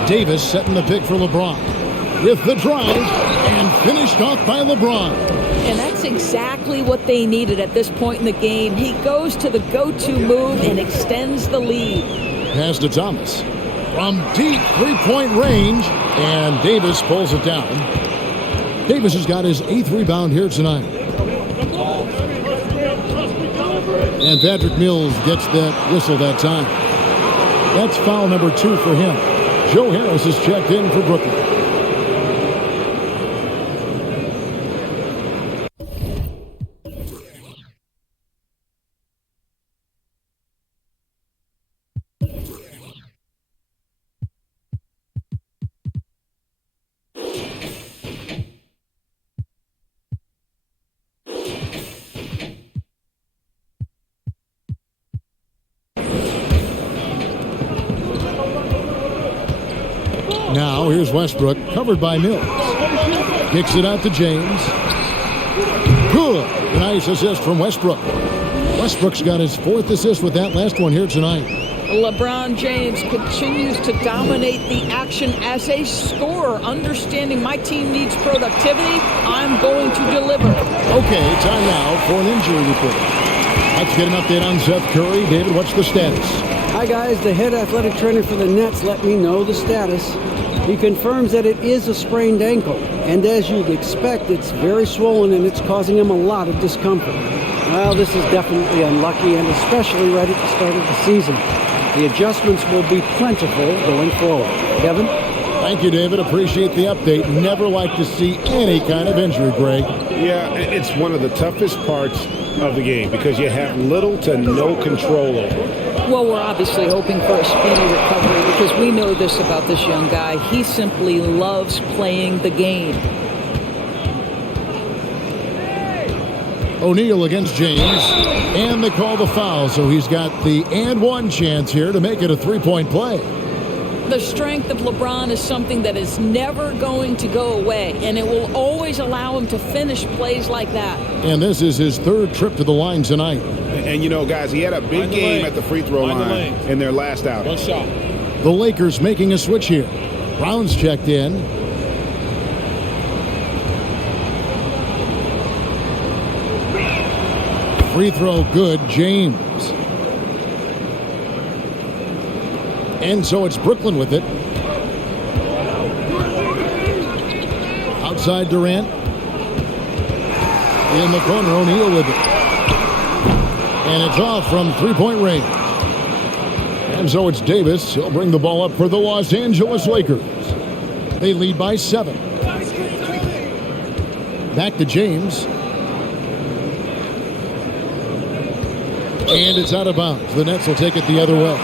Davis setting the pick for LeBron. With the drive, and finished off by LeBron. And that's exactly what they needed at this point in the game. He goes to the go-to move and extends the lead. Pass to Thomas. From deep three-point range, and Davis pulls it down. Davis has got his 8th rebound here tonight. And Patrick Mills gets that whistle that time. That's foul number 2 for him. Joe Harris is checked in for Brooklyn. Now here's Westbrook, covered by Mills. Kicks it out to James. Good. Nice assist from Westbrook. Westbrook's got his 4th assist with that last one here tonight. LeBron James continues to dominate the action as a scorer, understanding my team needs productivity. I'm going to deliver. Okay, time now for an injury report. Let's get an update on Seth Curry. David, what's the status? Hi, guys. The head athletic trainer for the Nets let me know the status. He confirms that it is a sprained ankle, and as you'd expect, it's very swollen and it's causing him a lot of discomfort. Well, this is definitely unlucky and especially right at the start of the season. The adjustments will be plentiful going forward. Kevin? Thank you, David. Appreciate the update. Never like to see any kind of injury, Greg. Yeah, it's one of the toughest parts of the game because you have little to no control over it. Well, we're obviously hoping for a speedy recovery because we know this about this young guy. He simply loves playing the game. O'Neal against James, and they call the foul, so he's got the and one chance here to make it a three-point play. The strength of LeBron is something that is never going to go away, and it will always allow him to finish plays like that. And this is his 3rd trip to the line tonight. And, you know, guys, he had a big game at the free throw line in their last outing. One shot. The Lakers making a switch here. Brown's checked in. Free throw good, James. And so it's Brooklyn with it. Outside Durant. In the corner, O'Neal with it. And it's off from three-point range. And so it's Davis. He'll bring the ball up for the Los Angeles Lakers. They lead by 7. Back to James. And it's out of bounds. The Nets will take it the other way.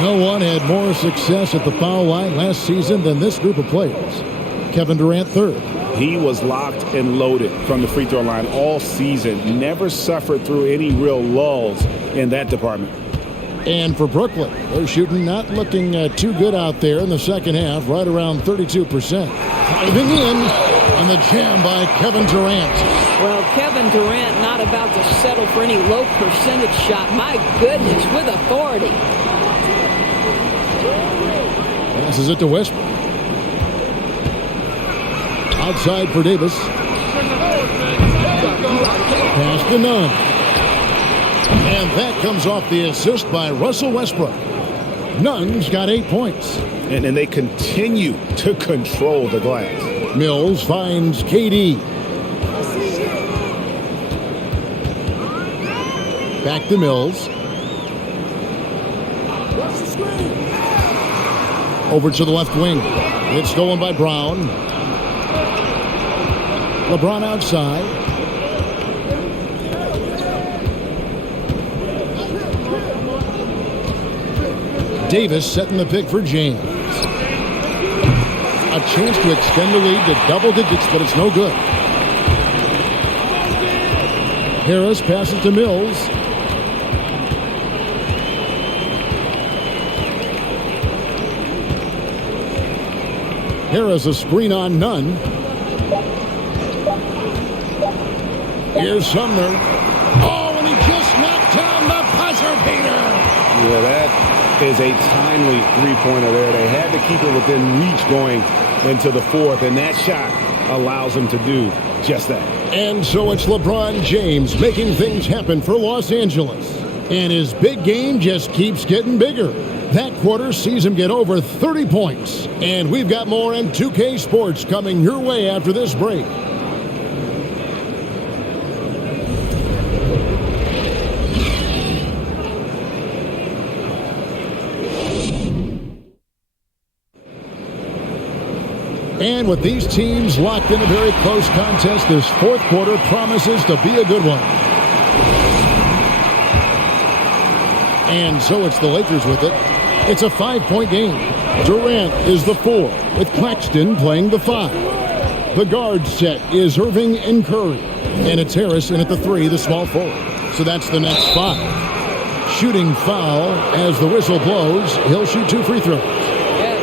No one had more success at the foul line last season than this group of players. Kevin Durant, 3rd. He was locked and loaded from the free throw line all season. Never suffered through any real lulls in that department. And for Brooklyn, they're shooting not looking too good out there in the second half, right around 32%. Diving in on the jam by Kevin Durant. Well, Kevin Durant not about to settle for any low percentage shot. My goodness, with authority. Passes it to Westbrook. Outside for Davis. Pass to Nunn. And that comes off the assist by Russell Westbrook. Nunn's got 8 points. And they continue to control the glass. Mills finds KD. Back to Mills. Over to the left wing. It's stolen by Brown. LeBron outside. Davis setting the pick for James. A chance to extend the lead to double digits, but it's no good. Harris passes to Mills. Harris a screen on Nunn. Here's Sumner. Oh, and he just knocked down the buzzer beater. Yeah, that is a timely three-pointer there. They had to keep it within reach going into the 4th, and that shot allows them to do just that. And so it's LeBron James making things happen for Los Angeles. And his big game just keeps getting bigger. That quarter sees him get over 30 points. And we've got more in 2K Sports coming your way after this break. And with these teams locked in a very close contest, this 4th quarter promises to be a good one. And so it's the Lakers with it. It's a 5-point game. Durant is the 4, with Claxton playing the 5. The guard set is Irving and Curry. And it's Harris in at the 3, the small forward. So that's the next 5. Shooting foul as the whistle blows. He'll shoot 2 free throws.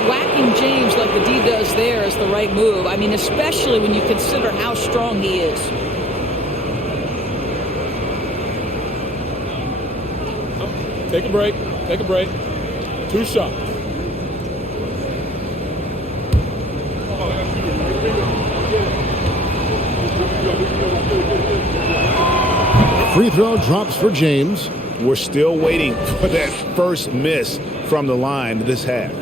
Whacking James like the D does there is the right move. I mean, especially when you consider how strong he is. Take a break. Take a break. 2 shots. Free throw drops for James. We're still waiting for that first miss from the line this half.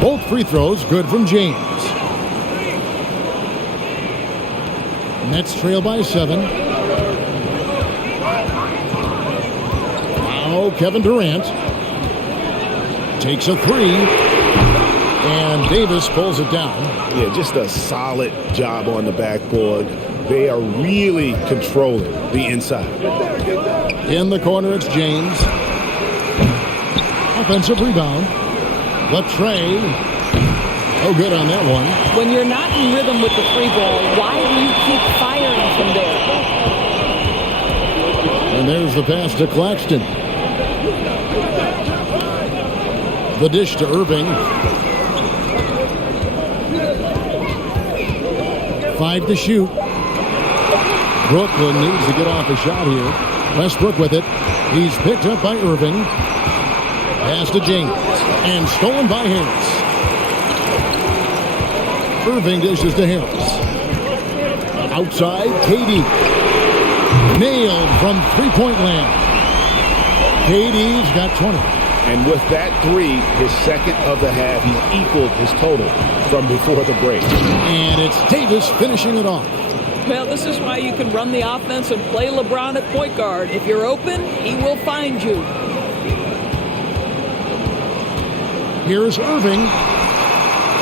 Both free throws good from James. Nets trail by 7. Now Kevin Durant takes a 3. And Davis pulls it down. Yeah, just a solid job on the backboard. They are really controlling the inside. In the corner, it's James. Offensive rebound. Latre. Oh, good on that one. When you're not in rhythm with the free ball, why do you keep firing from there? And there's the pass to Claxton. The dish to Irving. 5 to shoot. Brooklyn needs to get off a shot here. Westbrook with it. He's picked up by Irving. Pass to James. And stolen by Harris. Irving dishes to Harris. Outside, KD. Nailed from three-point land. KD's got 20. And with that 3, his second of the half, he's equaled his total from before the break. And it's Davis finishing it off. Well, this is why you can run the offense and play LeBron at point guard. If you're open, he will find you. Here's Irving.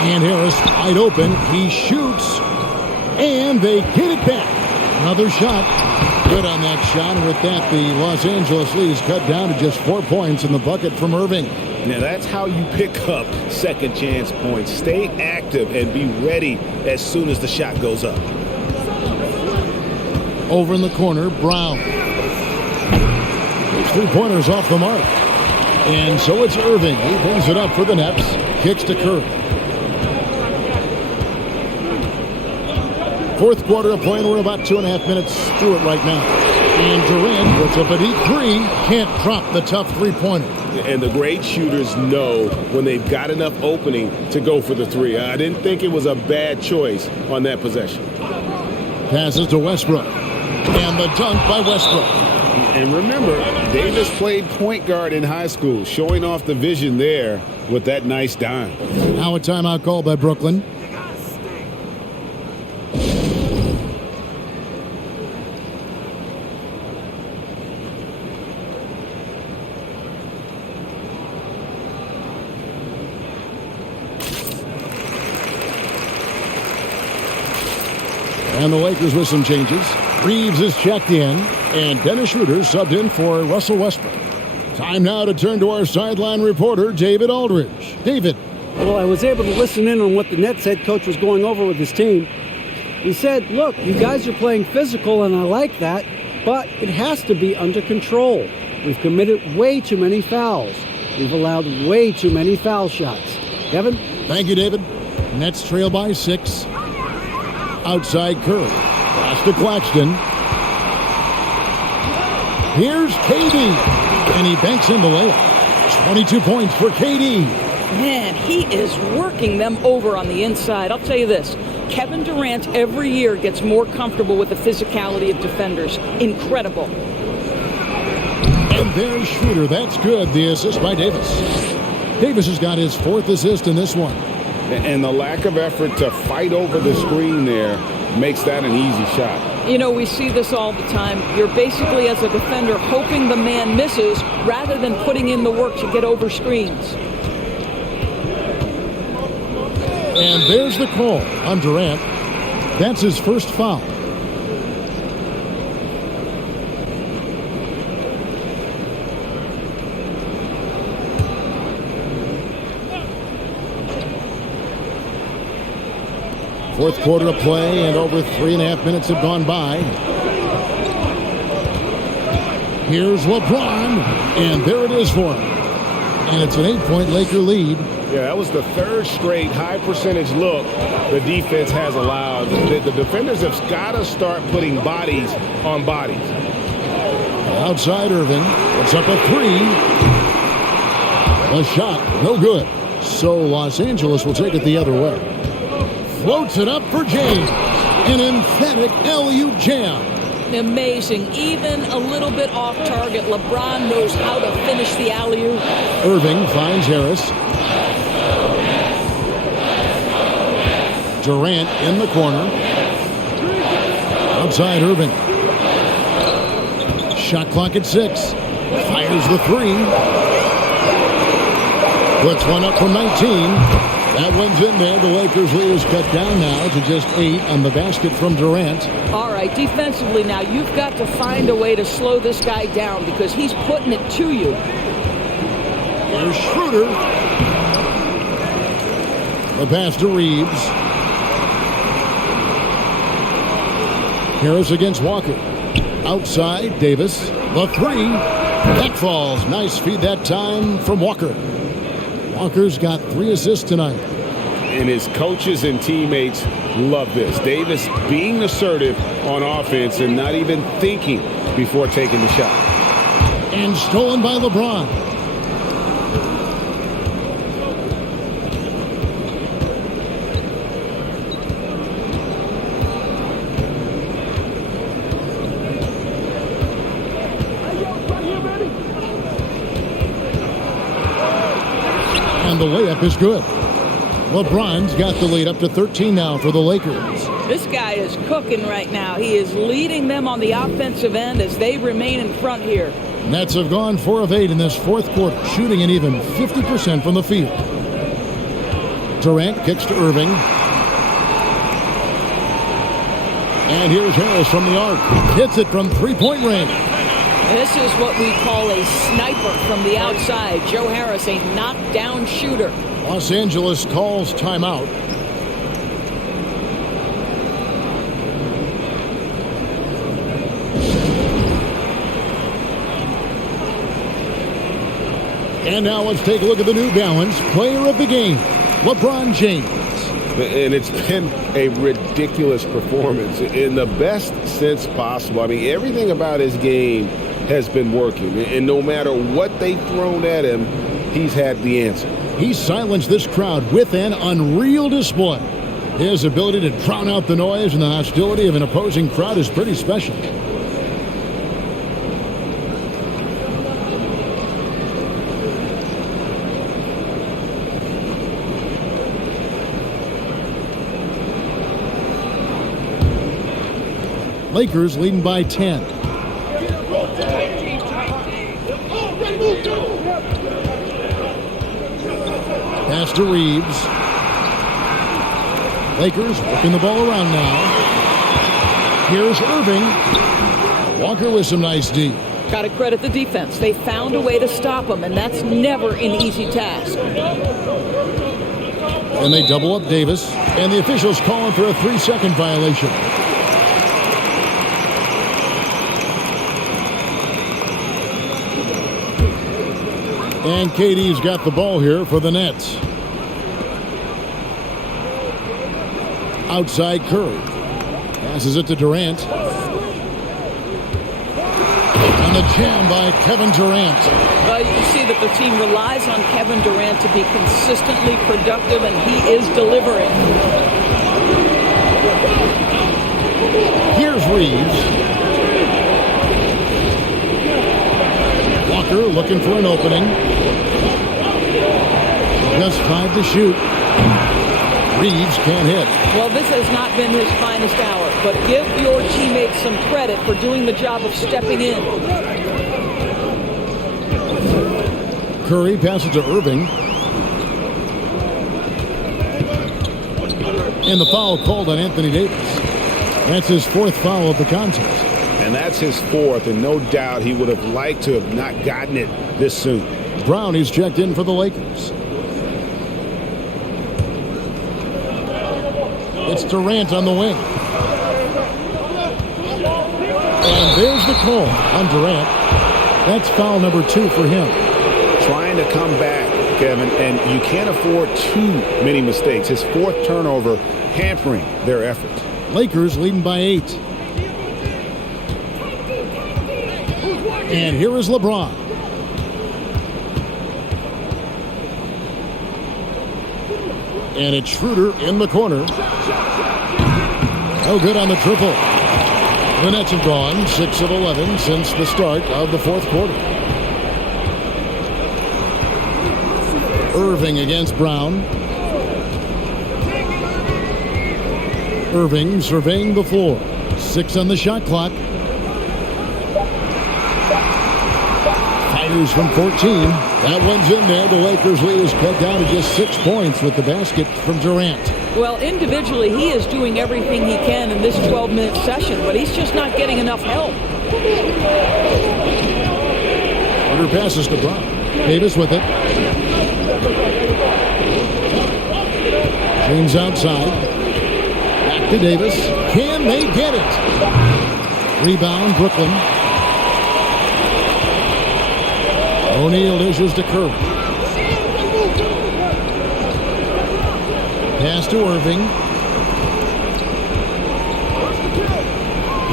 And Harris wide open. He shoots. And they get it back. Another shot. Good on that shot. And with that, the Los Angeles lead is cut down to just 4 points in the bucket from Irving. Now, that's how you pick up second chance points. Stay active and be ready as soon as the shot goes up. Over in the corner, Brown. His three-pointers off the mark. And so it's Irving. He brings it up for the Nets. Kicks to Curry. Fourth quarter of play, and we're about 2.5 minutes through it right now. And Durant puts up a deep 3. Can't drop the tough three-pointer. And the great shooters know when they've got enough opening to go for the 3. I didn't think it was a bad choice on that possession. Passes to Westbrook. And the dunk by Westbrook. And remember, Davis played point guard in high school, showing off the vision there with that nice dime. Now a timeout call by Brooklyn. And the Lakers with some changes. Reeves is checked in, and Dennis Schroeder subbed in for Russell Westbrook. Time now to turn to our sideline reporter, David Aldridge. David. Well, I was able to listen in on what the Nets head coach was going over with his team. He said, look, you guys are playing physical, and I like that, but it has to be under control. We've committed way too many fouls. We've allowed way too many foul shots. Kevin? Thank you, David. Nets trail by 6. Outside Curry. Pass to Claxton. Here's KD. And he banks in the layup. 22 points for KD. Man, he is working them over on the inside. I'll tell you this. Kevin Durant every year gets more comfortable with the physicality of defenders. Incredible. And there's Schroeder. That's good. The assist by Davis. Davis has got his 4th assist in this one. And the lack of effort to fight over the screen there makes that an easy shot. You know, we see this all the time. You're basically, as a defender, hoping the man misses rather than putting in the work to get over screens. And there's the call on Durant. That's his first foul. Fourth quarter of play, and over 3.5 minutes have gone by. Here's LeBron, and there it is for him. And it's an 8-point Laker lead. Yeah, that was the third straight high percentage look the defense has allowed. The defenders have got to start putting bodies on bodies. Outside Irving. It's up a 3. A shot. No good. So Los Angeles will take it the other way. Floats it up for James. An emphatic alley-oop jam. Amazing. Even a little bit off target. LeBron knows how to finish the alley-oop. Irving finds Harris. Durant in the corner. Outside Irving. Shot clock at 6. Fires the 3. Puts one up from 19. That one's in there. The Lakers lead is cut down now to just 8 on the basket from Durant. All right, defensively now, you've got to find a way to slow this guy down because he's putting it to you. Here's Schroeder. The pass to Reeves. Harris against Walker. Outside, Davis. The 3. That falls. Nice feed that time from Walker. Walker's got 3 assists tonight. And his coaches and teammates love this. Davis being assertive on offense and not even thinking before taking the shot. And stolen by LeBron. And the layup is good. LeBron's got the lead up to 13 now for the Lakers. This guy is cooking right now. He is leading them on the offensive end as they remain in front here. Nets have gone 4 of 8 in this fourth quarter, shooting an even 50% from the field. Durant kicks to Irving. And here's Harris from the arc. Hits it from three-point range. This is what we call a sniper from the outside. Joe Harris, a knockdown shooter. Los Angeles calls timeout. And now let's take a look at the New Balance Player of the Game, LeBron James. And it's been a ridiculous performance in the best sense possible. I mean, everything about his game has been working. And no matter what they've thrown at him, he's had the answer. He silenced this crowd with an unreal display. His ability to drown out the noise and the hostility of an opposing crowd is pretty special. Lakers leading by 10. Pass to Reeves. Lakers working the ball around now. Here's Irving. Walker with some nice D. Got to credit the defense. They found a way to stop him, and that's never an easy task. And they double up Davis. And the officials calling for a 3-second violation. And KD's got the ball here for the Nets. Outside Curry. Passes it to Durant. And a jam by Kevin Durant. You can see that the team relies on Kevin Durant to be consistently productive, and he is delivering. Here's Reeves. Walker looking for an opening. Just 5 to shoot. Reeves can't hit. Well, this has not been his finest hour, but give your teammates some credit for doing the job of stepping in. Curry passes to Irving. And the foul called on Anthony Davis. That's his 4th foul of the contest. And that's his 4th, and no doubt he would have liked to have not gotten it this soon. Brown is checked in for the Lakers. It's Durant on the wing. And there's the call on Durant. That's foul number 2 for him. trying to come back, Kevin, and you can't afford too many mistakes. His fourth turnover hampering their effort. Lakers leading by 8. And here is LeBron. And it's Schroeder in the corner. No good on the triple. The Nets have gone 6 of 11 since the start of the fourth quarter. Irving against Brown. Irving surveying the floor. 6 on the shot clock. Fires from 14. That one's in there. The Lakers lead is cut down to just 6 points with the basket from Durant. Well, individually, he is doing everything he can in this 12-minute session, but he's just not getting enough help. Under passes to Brown. Davis with it. James outside. Back to Davis. Can they get it? Rebound, Brooklyn. O'Neal dishes to Curry. Pass to Irving.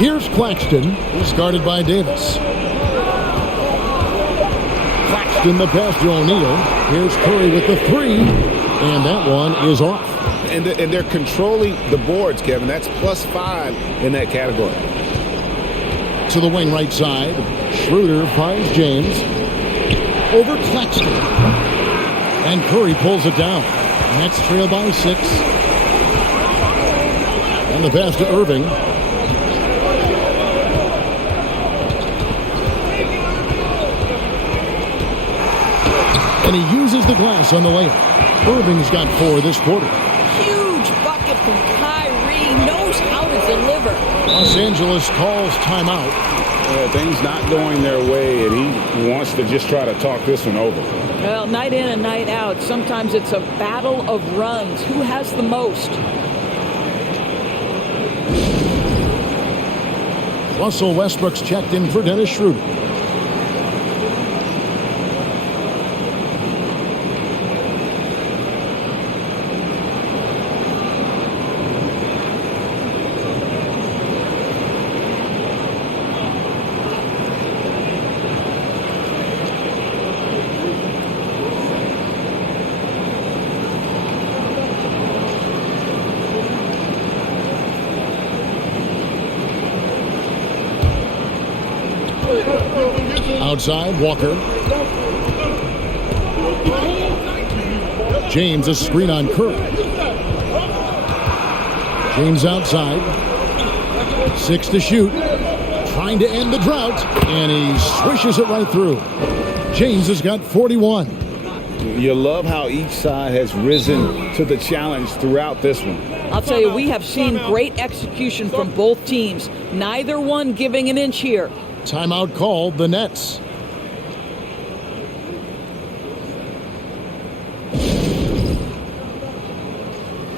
Here's Claxton. He's guarded by Davis. Claxton the pass to O'Neal. Here's Curry with the 3. And that one is off. And they're controlling the boards, Kevin. That's +5 in that category. To the wing right side. Schroeder finds James. Over Claxton. And Curry pulls it down. Nets trail by 6. And the pass to Irving. And he uses the glass on the layup. Irving's got 4 this quarter. Huge bucket from Kyrie. Knows how to deliver. Los Angeles calls timeout. Things not going their way, and he wants to just try to talk this one over. Well, night in and night out, sometimes it's a battle of runs. Who has the most? Russell Westbrook's checked in for Dennis Schroeder. Outside, Walker. James, a screen on Curry. James outside. 6 to shoot. Trying to end the drought. And he swishes it right through. James has got 41. You love how each side has risen to the challenge throughout this one. I'll tell you, we have seen great execution from both teams. Neither one giving an inch here. Timeout called, the Nets.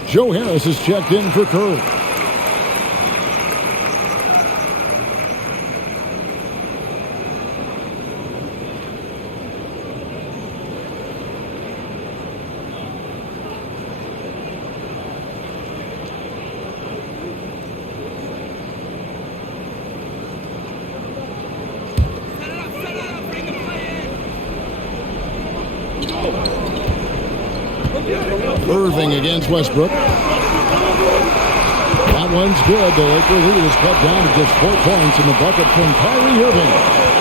Joe Harris is checked in for Curry. Irving against Westbrook. That one's good. The Laker lead is cut down to just 4 points in the bucket from Kyrie Irving.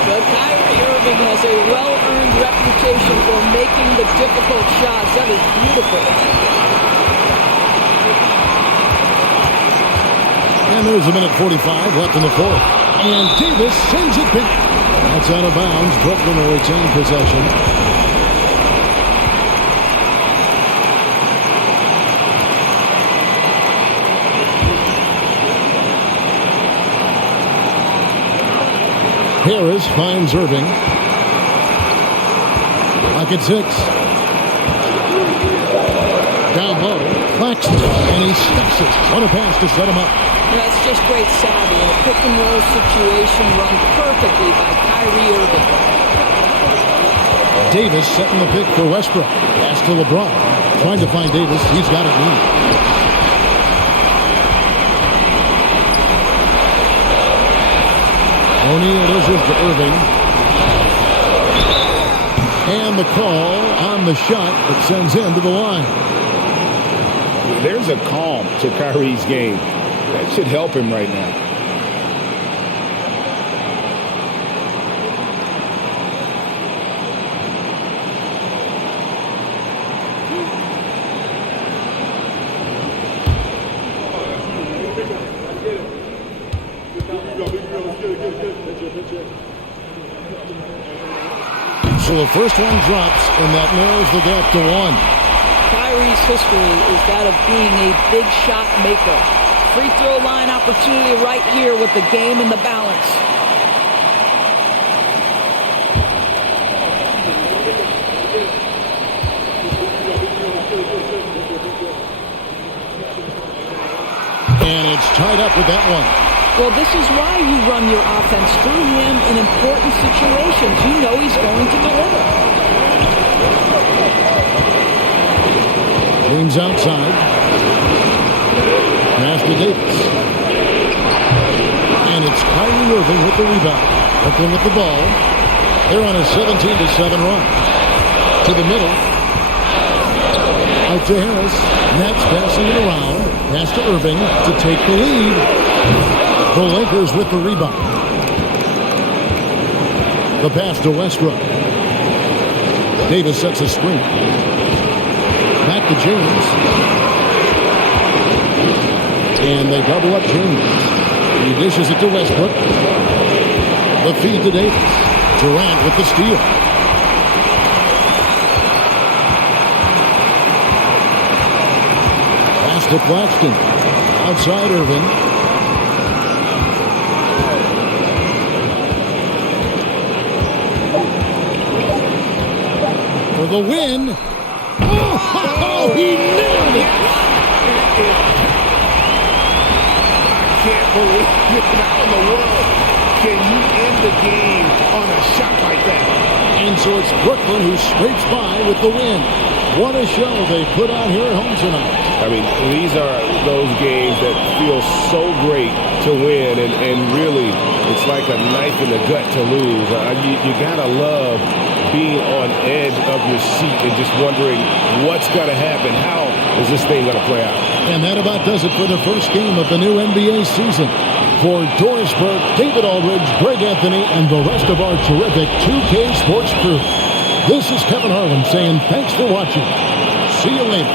But Kyrie Irving has a well-earned reputation for making the difficult shots. That is beautiful. And there's a minute 45 left in the fourth. And Davis sends it back. That's out of bounds. Brooklyn will retain possession. Harris finds Irving. Pocket 6. Down low. Claxton. And he stuffs it. What a pass to set him up. That's just great savvy. A pick-and-roll situation run perfectly by Kyrie Irving. Davis setting the pick for Westbrook. Pass to LeBron. Trying to find Davis. He's got it now. O'Neal dishes to Irving. And the call on the shot that sends him to the line. There's a calm to Kyrie's game. That should help him right now. So the first one drops, and that narrows the gap to 1. Kyrie's history is that of being a big shot maker. Free throw line opportunity right here with the game in the balance. And it's tied up with that one. Well, this is why you run your offense through him in important situations. You know he's going to deliver. James outside. Pass to Davis. And it's Kyrie Irving with the rebound. Brooklyn with the ball. They're on a 17-7 run. To the middle. Out to Harris. Nets passing it around. Pass to Irving to take the lead. The Lakers with the rebound. The pass to Westbrook. Davis sets a screen. Back to James. And they double up James. He dishes it to Westbrook. The feed to Davis. Durant with the steal. Pass to Claxton. Outside Irving. For the win. Oh, he nailed it. I can't believe it. How in the world can you end the game on a shot like that? And so it's Brooklyn who scrapes by with the win. What a show they put on here at home tonight. I mean, these are those games that feel so great to win, and really, it's like a knife in the gut to lose. You gotta love being on edge of your seat and just wondering what's going to happen. How is this thing going to play out? And that about does it for the first game of the new NBA season. For Doris Burke, David Aldridge, Greg Anthony, and the rest of our terrific 2K Sports crew, this is Kevin Harlan saying thanks for watching. See you later.